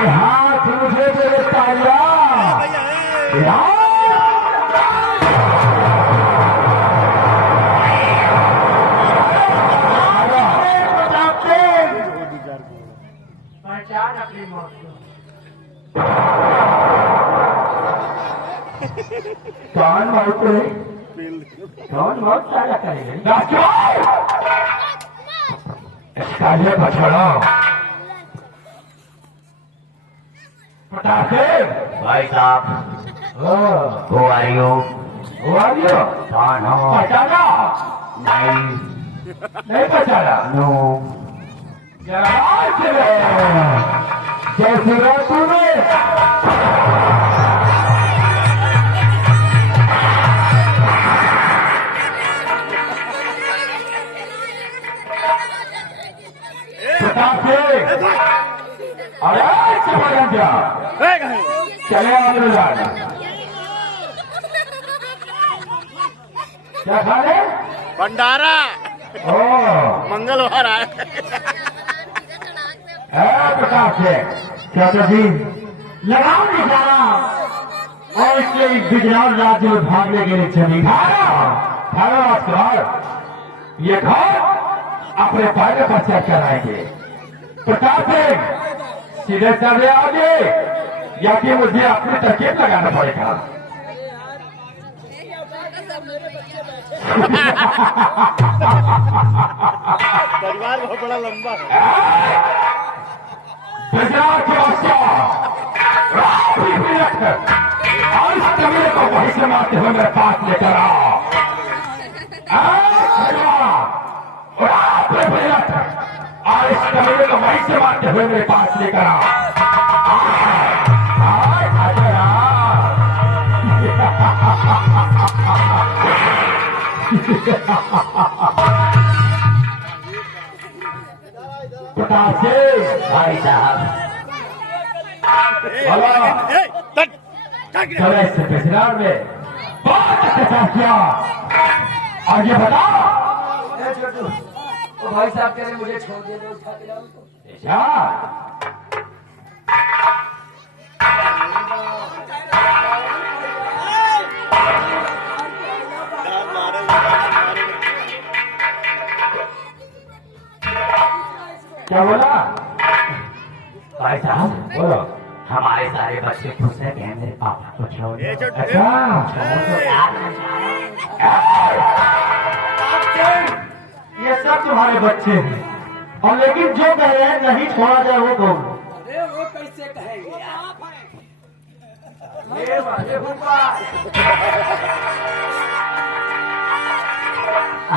हाथ मुझे मेरे तालिया पहचान अपनी मौत को। कौन मौत है? कौन मौत साझा करेंगे? काले बछड़ो पटाखे भाई साहब हो आइयो कौन हो? पहचाना नहीं नहीं पहचाना नो जैसी रातों में पटाखे अरे चले आगे जाना क्या खा रहे? भंडारा ओ मंगलवार आए प्रकाश है चाचा जी लगाओ निशाना और इसलिए गुजरात राज्य में भागने के लिए चली ये घर अपने पैर पर चेक कराएंगे। प्रकाश सिंह सीधे चले आगे या कि मुझे अपनी तरकीब लगाना पड़ेगा। परिवार बहुत बड़ा लंबा है। गुजरात के बादशाह और इस कबीले को वहीं से मारते हुए मेरे पास लेकर आओ। और इस कबीले को वहीं से मारते हुए मेरे पास लेकर आओ। प्रताप सिंह भाई साहब चले से पेशरार में बात कैसा किया आगे बताओ। छोटू वो भाई साहब कह रहे मुझे छोड़ दे दो उठा के लाओ उसको। अच्छा क्या बोला भाई साहब? बोलो। हमारे सारे बच्चे खुश है कि मेरे पापा को छोड़ दो। अच्छा ये सब तुम्हारे बच्चे हैं और लेकिन जो कह रहे हैं नहीं छोड़ा जाए वो कौन? अरे वो कैसे कहेंगे आप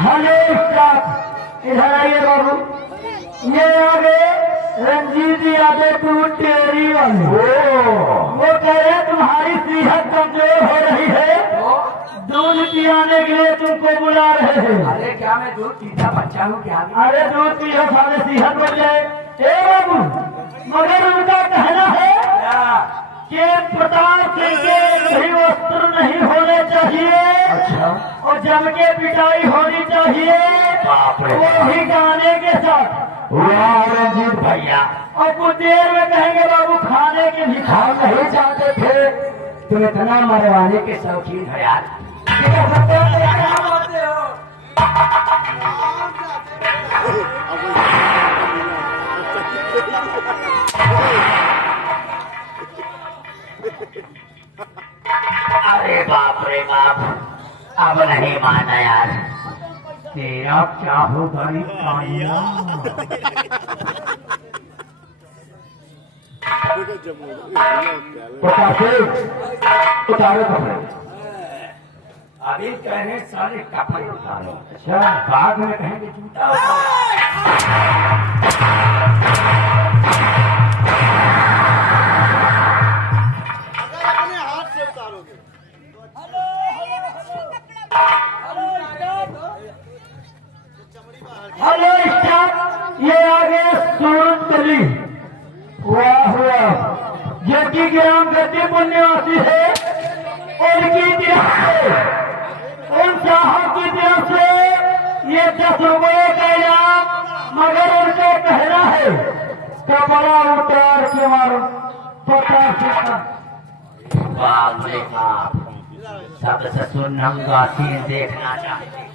हेलो स्टाफ, इधर आइए बाबू। ये आगे रंजीत यादव टेरी वाले वो कह रहे हैं तुम्हारी सेहत कमजोर हो रही है, दूध पिलाने के लिए तुमको बुला रहे हैं। अरे क्या मैं दूध पीता बच्चा हूँ क्या? अरे दूध पियो सारे सेहत बन जाए। ए बाबू, मगर उनका कहना है कि प्रताप सिंह के भी वस्त्र नहीं होने चाहिए। अच्छा और जम के पिटाई होनी चाहिए, बाप रे। वो भी गाने के साथ। वाह रंजीत भैया और कुछ देर में कहेंगे बाबू खाने के भी खा हम नहीं चाहते थे तुम इतना मरवाने के शौकीन हो यार। अरे बाप रे बाप अब नहीं माना यार। तेरा क्या होगा उतारो कपड़े। अभी कहें सारे कपड़े उतारो। अच्छा बाद में कहेंगे जूता अपने हाथ से उतारोगे। हेलो स्टाफ, ये आगे सूरत गली। वाह वाह, जो कि ग्राम गति पुण्यवासी है उनकी तरफ से, उन साहब की तरफ से ये 10 रुपए का इनाम। मगर उनका कहना है कपड़ा उतार के मारो 50 बाप रे बाप सबसे सुनहंगा सीन देखना चाहते।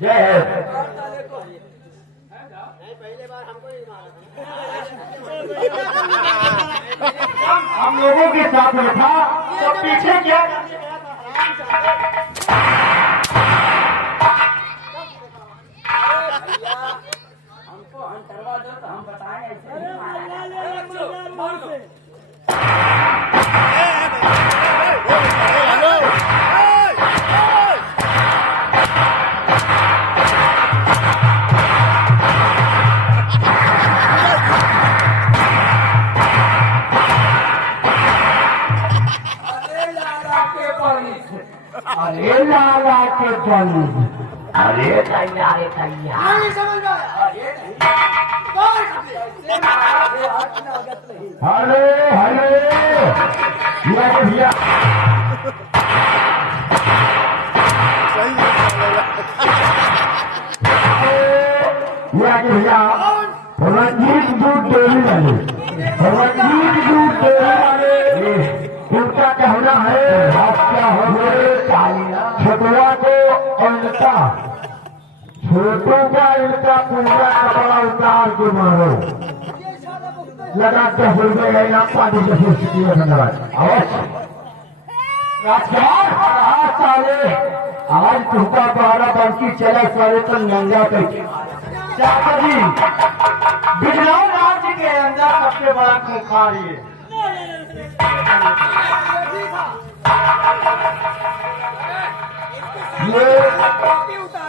जय हम लोगों के साथ में था तो पीछे क्या? हमको हम करवा दो तो हम बताएं ऐसे नहीं मारा। अरे लाला के बल अरे तैया रे तैया हेलो हेलो भैया भैया रंजीत दूध डेयरी वाले रंजीत दूध डेयरी वाले उनका कहना है आपका हो छोटुआ को इनका छोटू का इनका पूरा कपड़ा उतार के मारो लगा 10 रुपए का इनाम पानी जैसी स्थिति में धन्यवाद। अवश्य राजकुमार आज साले आज तुमका 12 बंकी चला साले तो नंगा करके चाचा जी, बिजनौर राज्य के अंदर सबसे बड़ा खूंखार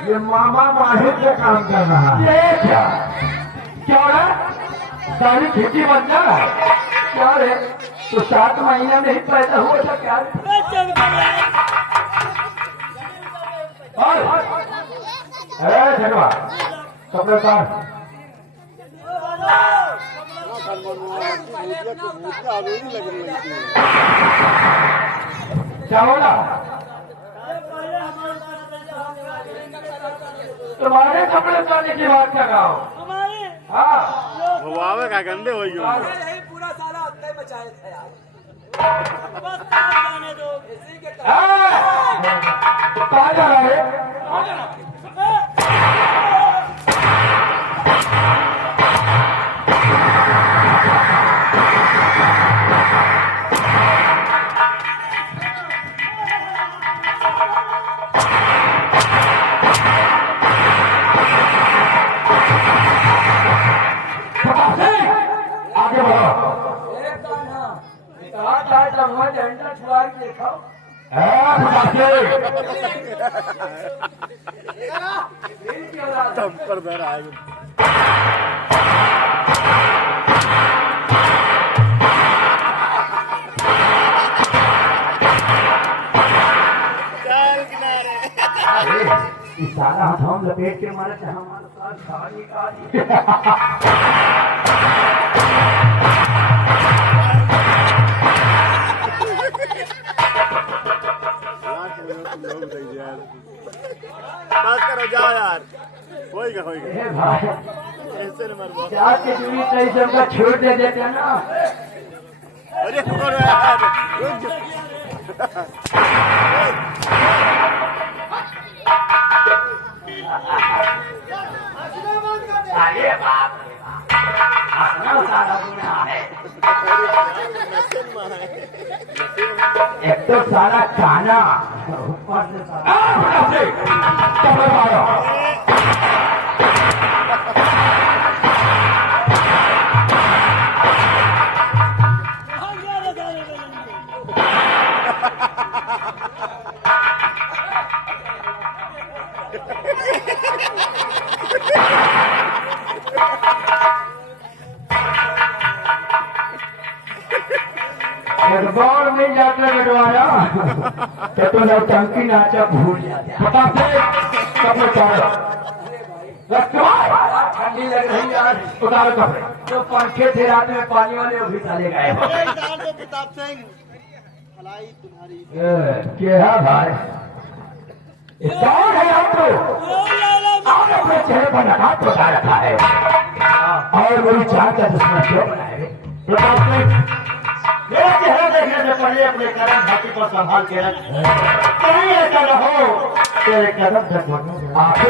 ये मामा माहिर का काम कर रहा है। क्या क्या हो रहा है? सारी खेती बन जा रहा है क्या रे? तो 7 महीने में ही पैदा हुआ था क्या? झगड़ा कपड़े उतार। क्या बोला? तुम्हारे कपड़े उतारने की बात कर रहा हूँ। हाँ हुआ का गंदे हो गए पूरा साला हत्या मचाए थे यार। कहा जा रहा है? आगे बढ़ो। झंडा छुड़ा के देखो। दम पर धर आएगा। चल किनारे। इस सारा हाथ हम लपेट के मारे थे हमारे साथ साड़ी काली। बस करो जाओ यार। होएगा भाई ऐसे न मरवा। क्या के जुड़ी नहीं सबका छोड़ दे देते हैं ना। अरे करो यार रुक जा। अरे बाप रे बाप, सारा गुनाह है। एक तो सारा खाना ऊपर से सारा गौर में जाकर बटवारा तो नौटंकी नाचा भूल जाते। कपड़े ठंडी लग रही यार। उतारो कपड़े। जो पंखे थे रात में पानी वाले वो भी चले गए। प्रताप सिंह भलाई तुम्हारी। क्या है भाई? कौन है आपको? आपने अपने चेहरे पर नकाब बता रखा है और मेरी जान का दुश्मन क्यों बनाए? प्रताप सिंह मेरा चेहरा देखने से पहले अपने कदम धरती पर संभाल के रख। कहीं ऐसा न हो तेरे कदम धरती। आपके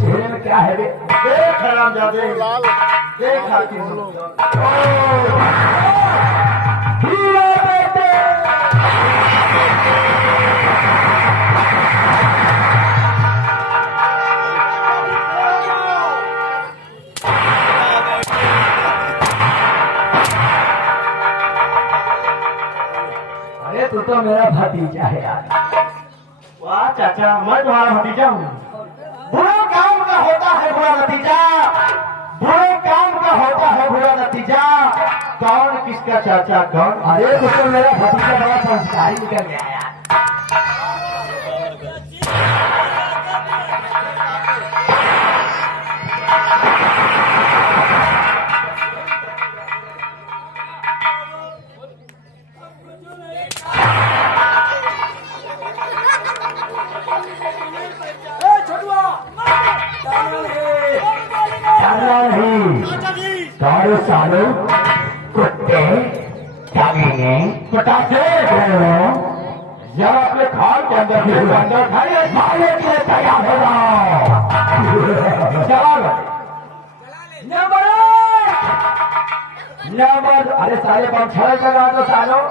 चेहरे में क्या है? देख हरामजादे, देख हाथी तू तो मेरा भतीजा है यार। वाह चाचा, मैं तुम्हारा भतीजा हूँ। बुरे काम का होता है बुरा नतीजा, बुरे काम का होता है बुरा नतीजा। कौन किसका चाचा कौन? अरे तू तो मेरा भतीजा बड़ा संस्कारी निकल गया यार। सारे सालों कुत्ते कमीने पटाखे जरा अपने खाल के अंदर खाइए मारने के लिए तैयार हो जाओ। नंबर अरे सारे पंखा लगा दो सालों।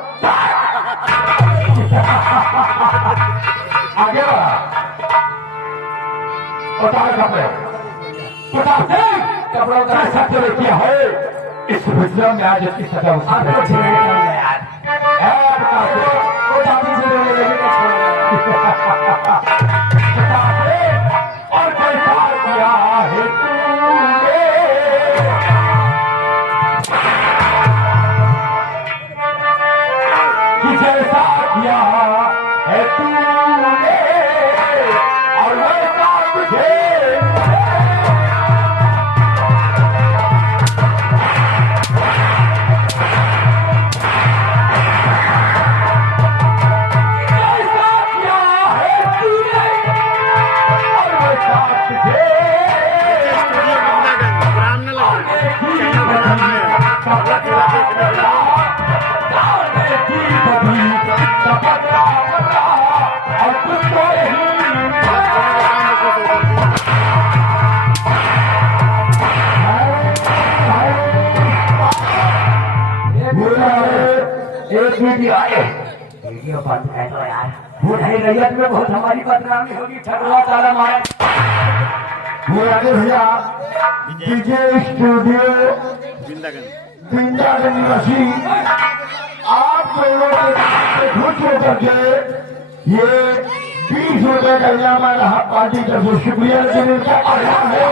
आगे बढ़ा उतार कपड़े। कपड़ों का सत्य किया है इस विद्या में आज इसकी सजा आपको छेड़ यार। और कैसा किया है तूने? कि जैसा किया है तूने और वैसा तुझे वीडियो बंद है तो यार बूढ़े रैयत में बहुत हमारी बदनामी होगी ठगवा ताला मारा भैया डीजे स्टूडियो वृंदावन निवासी आप लोगों के खुश होकर के ये 20 रुपए का इनाम आ रहा पार्टी का जो शुक्रिया देने का आभार है।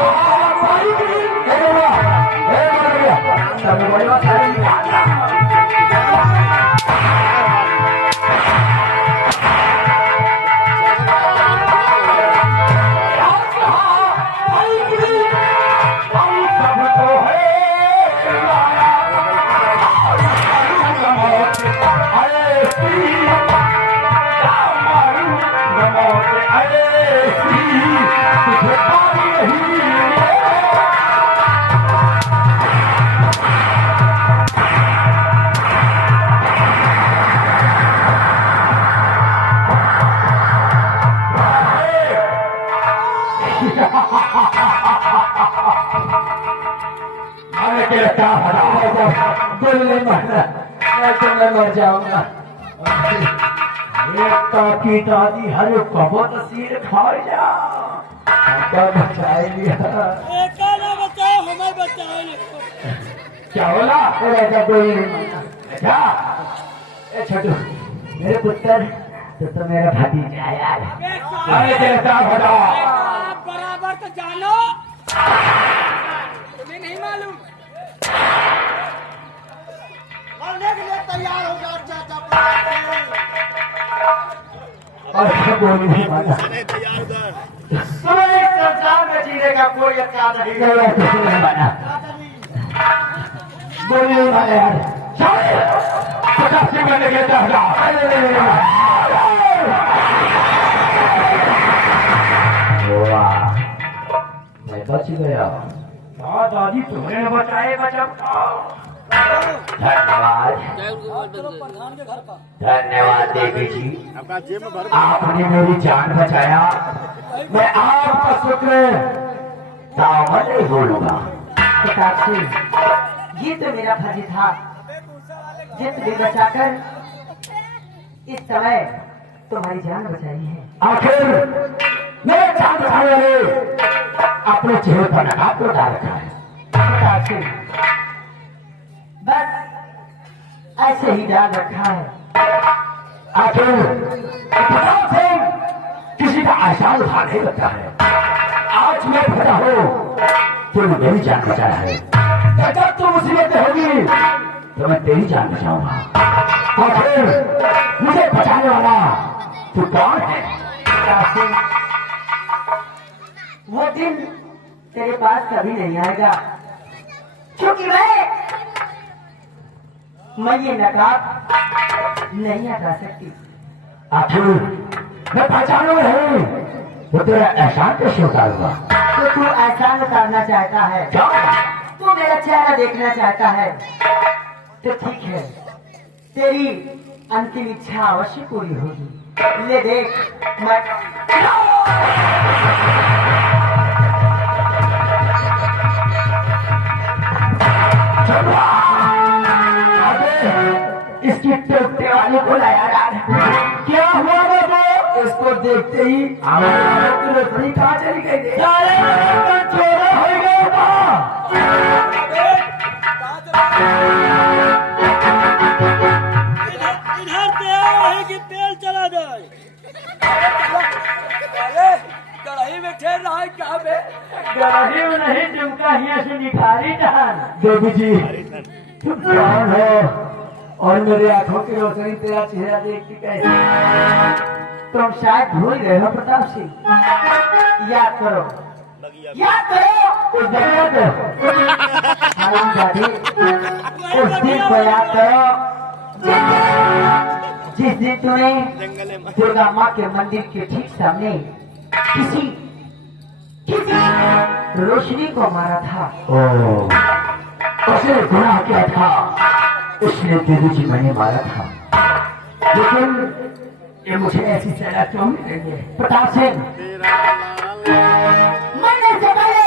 मैं मर जाऊंगा की दादी हर कबो तस्वीर खा जा बचाए लिया हमें बचाओ क्या बोला छोटू मेरे पुत्र तो मेरा भतीजा है यार अरे देवता भटा बराबर तो जानो तुम्हें नहीं मालूम मरने के लिए तैयार हो जाओ चाचा और बोली नहीं माना तैयार उधर संसार में जीने का कोई अच्छा नहीं बना बोली नहीं माना यार 50 मिनट के मैं बच गया दादी तुम्हें बचाए धन्यवाद धन्यवाद देवी जी आपका जेब में भर आपने मेरी जान बचाया मैं आपका शुक्र दामन नहीं बोलूंगा प्रताप सिंह ये तो मेरा फर्ज था जित भी बचाकर इस समय तुम्हारी जान बचाई है आखिर मेरे जान बचाने वाले अपने चेहरे पर नकाब तो डाल रखा है प्रताप सिंह बस ऐसे ही डाल रखा है आखिर प्रताप सिंह किसी का आसान उठा नहीं लगता है आज मैं फटा हो तूने मेरी जान बचाया है जब तू मुसीबत में होगी तो मैं तेरी जान बचाऊंगा आखिर मुझे बचाने वाला तू कौन है प्रताप सिंह वो दिन तेरे पास कभी नहीं आएगा क्योंकि मैं ये नकाब नहीं हटा सकती आखिर मैं पहचानू नहीं वो तेरा एहसान कैसे उतारूंगा तो तू एहसान उतारना चाहता है क्या तू मेरा चेहरा देखना चाहता है तो ठीक है तेरी अंतिम इच्छा अवश्य पूरी होगी ले देख मैं इसकी टोकते वाले को लाया क्या हुआ बाबू इसको देखते ही हमारे रसोई कहाँ चली गई छोड़ा हो गया इधर तेल है कि तेल चला जाए कढ़ाई में ठहर रहा है क्या बे गरीब नहीं तुमका यहाँ से निखारी जान देवी जी तुम कौन हो और मेरी आंखों की रोशनी तेरा चेहरा देख के कैसे तुम शायद भूल गए हो प्रताप सिंह। याद करो, याद करो उस जगह पे हरामजादी, उस दिन को याद करो जिस दिन तूने दुर्गा माँ के मंदिर के ठीक सामने किसी रोशनी को मारा था। उसने गुनाह किया था, उसने देवी जी मैंने मारा था, लेकिन ये मुझे ऐसी सजा क्यों मिलेंगे? प्रताप सिंह, मरने से पहले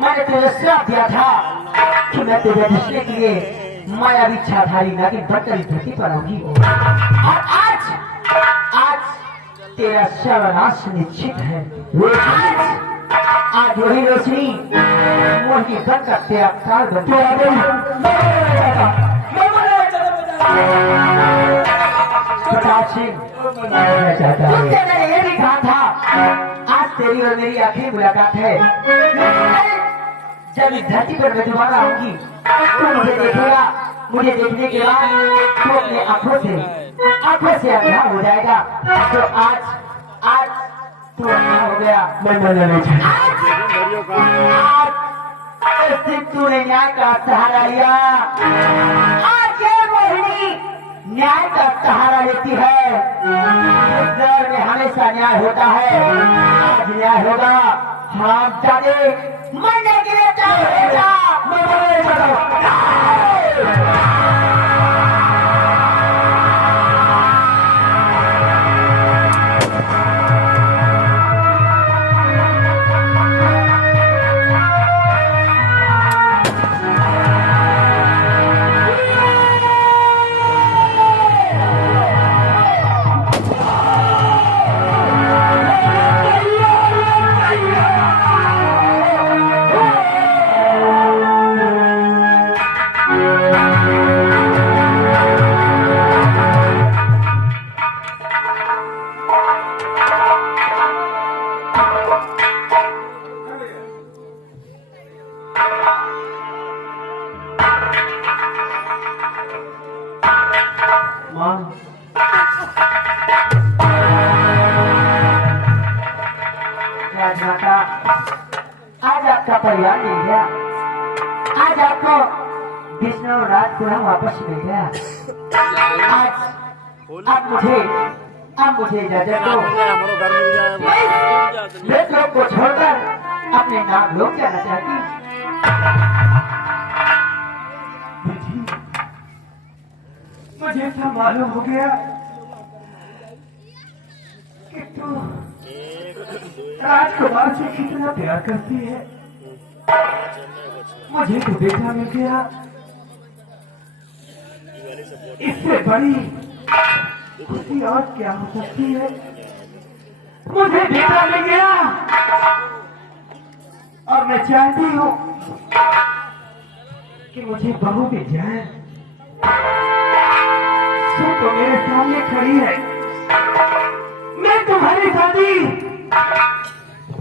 मैंने तुझे श्राप दिया था कि मैं तुझे बचने के लिए मायावी छाधारी नागिन बनकर इस धरती पर आऊंगी, और आज तेरा सर्वनाश निश्चित है। आज वही रोशनी मोहिनी बनकर तेरा काल बन प्रताप सिंह, तुमसे मैंने ये भी कहा था आज तेरी और मेरी आखिरी मुलाकात है। जब इस धरती पर मैं दोबारा आऊंगी तो मुझे देखेगा, मुझे देखने के बाद तो अपने आंखों से अंधा हो जाएगा। तो आज तू अंधा हो गया। मैं मरना नहीं चाहता। आज उस दिन तूने न्याय का सहारा लिया, आज ये मोहिनी न्याय का सहारा लेती है। इस दौर में हमेशा न्याय होता है, आज न्याय होगा। हम जाने मरने के लिए चाहिए। राजमाता, आज आपका परिवार मिल गया, आज आपको विष्णु और राजपुरा वापस मिल गया। आज आप मुझे इजाजत दो, मैं लोग को छोड़कर अपने नाम लोग जाना चाहती हूँ। मुझे ऐसा मालूम हो गया कि तू राजकुमार से कितना प्यार करती है। मुझे तो बेटा मिल गया, इससे बड़ी खुशी और क्या हो सकती है। मुझे बेटा मिल गया और मैं चाहती हूँ कि मुझे बहू मिल जाए। तो मेरे सामने खड़ी है, मैं तुम्हारी शादी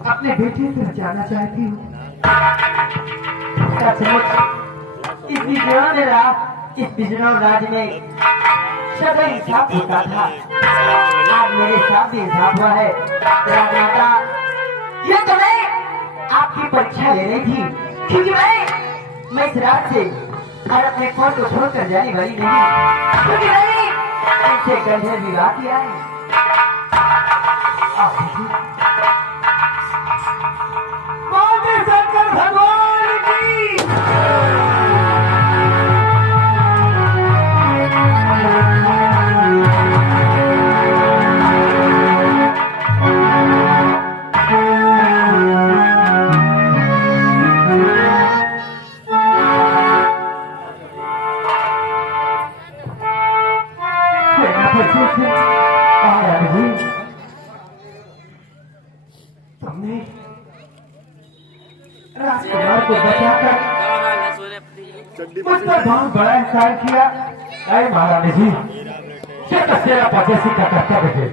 अपने बेटे से रचाना चाहती हूँ। इस बिजनौर राज में सदा इंसाफ होता था, आज मेरे साथ भी इंसाफ हुआ है। राजमाता, ये तो मैं आपकी परीक्षा ले रही थी, क्योंकि मैं इस रात से और अपने कौन को छोड़कर जाने वाली नहीं, क्योंकि मैंने इनसे गंभीर विवाह किया है। शंकर भगवान की तुमने राजकुमार को बचाकर मुझ पर बहुत बड़ा एहसान किया। अरे महारानी जी, ये तेरा परदेसी का कर्तव्य है।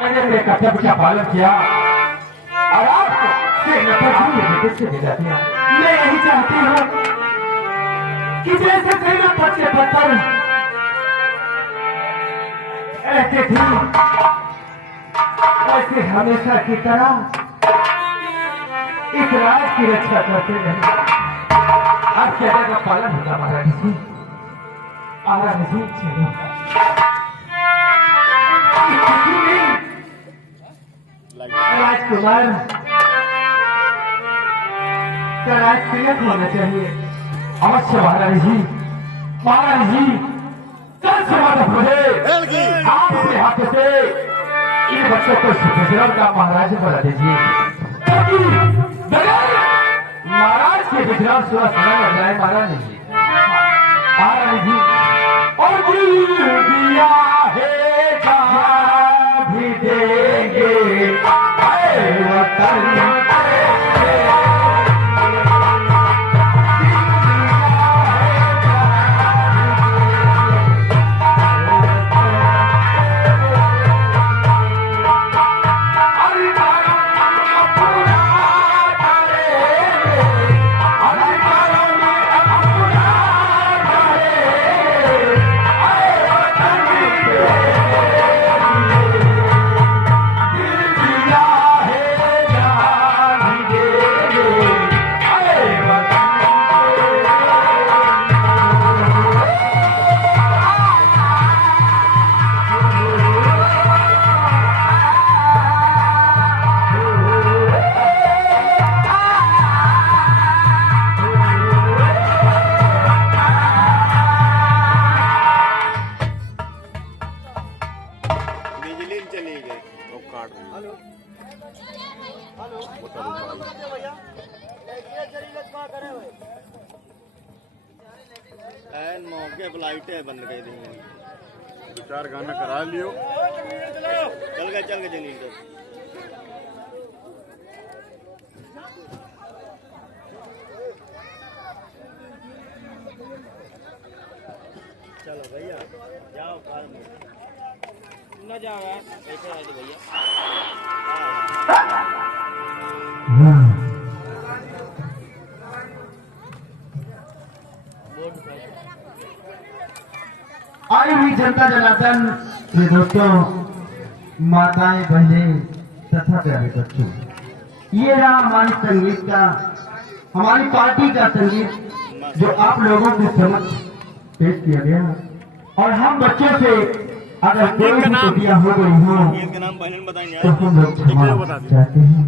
मैंने मेरे कर्तव्य का पालन किया और आपको बेटे से भेजा दिया। मैं यही चाहती हूँ कि जैसे तेरे पत्ते पत्थर ऐसे थी ऐसे हमेशा की तरह इस राज की रक्षा करते रहे। आज क्या का पालन होगा महाराज जी, महाराज जी चलो राजकुमार का राज तिलक होना चाहिए। अवश्य महाराज जी, महाराज जी कल से मत मुझे आप अपने हाथों से इन बच्चों को सुखदेव का महाराज बना दीजिए, ताकि बगैर महाराज के विग्रह सुना सुना लग जाए। महाराज जी, महाराज जी और दिया है जहाँ भी देंगे वतन मौके फ्लाइटें बंद कर दी, दो चार गाना करा लियो, चल गए जलील तो चलो भैया जाओ कार में न जाओ ऐसे है भैया। आई हुई जनता जनार्दन के दोस्तों, माताएं बहनें तथा प्यारे बच्चों, ये रहा हमारी संगीत का, हमारी पार्टी का संगीत जो आप लोगों के समक्ष पेश किया गया। और हम बच्चों से अगर कोई भी त्रुटियां हो गई हो गीत का नाम बहन बताएंगे तो हम लोग क्षमा चाहते हैं।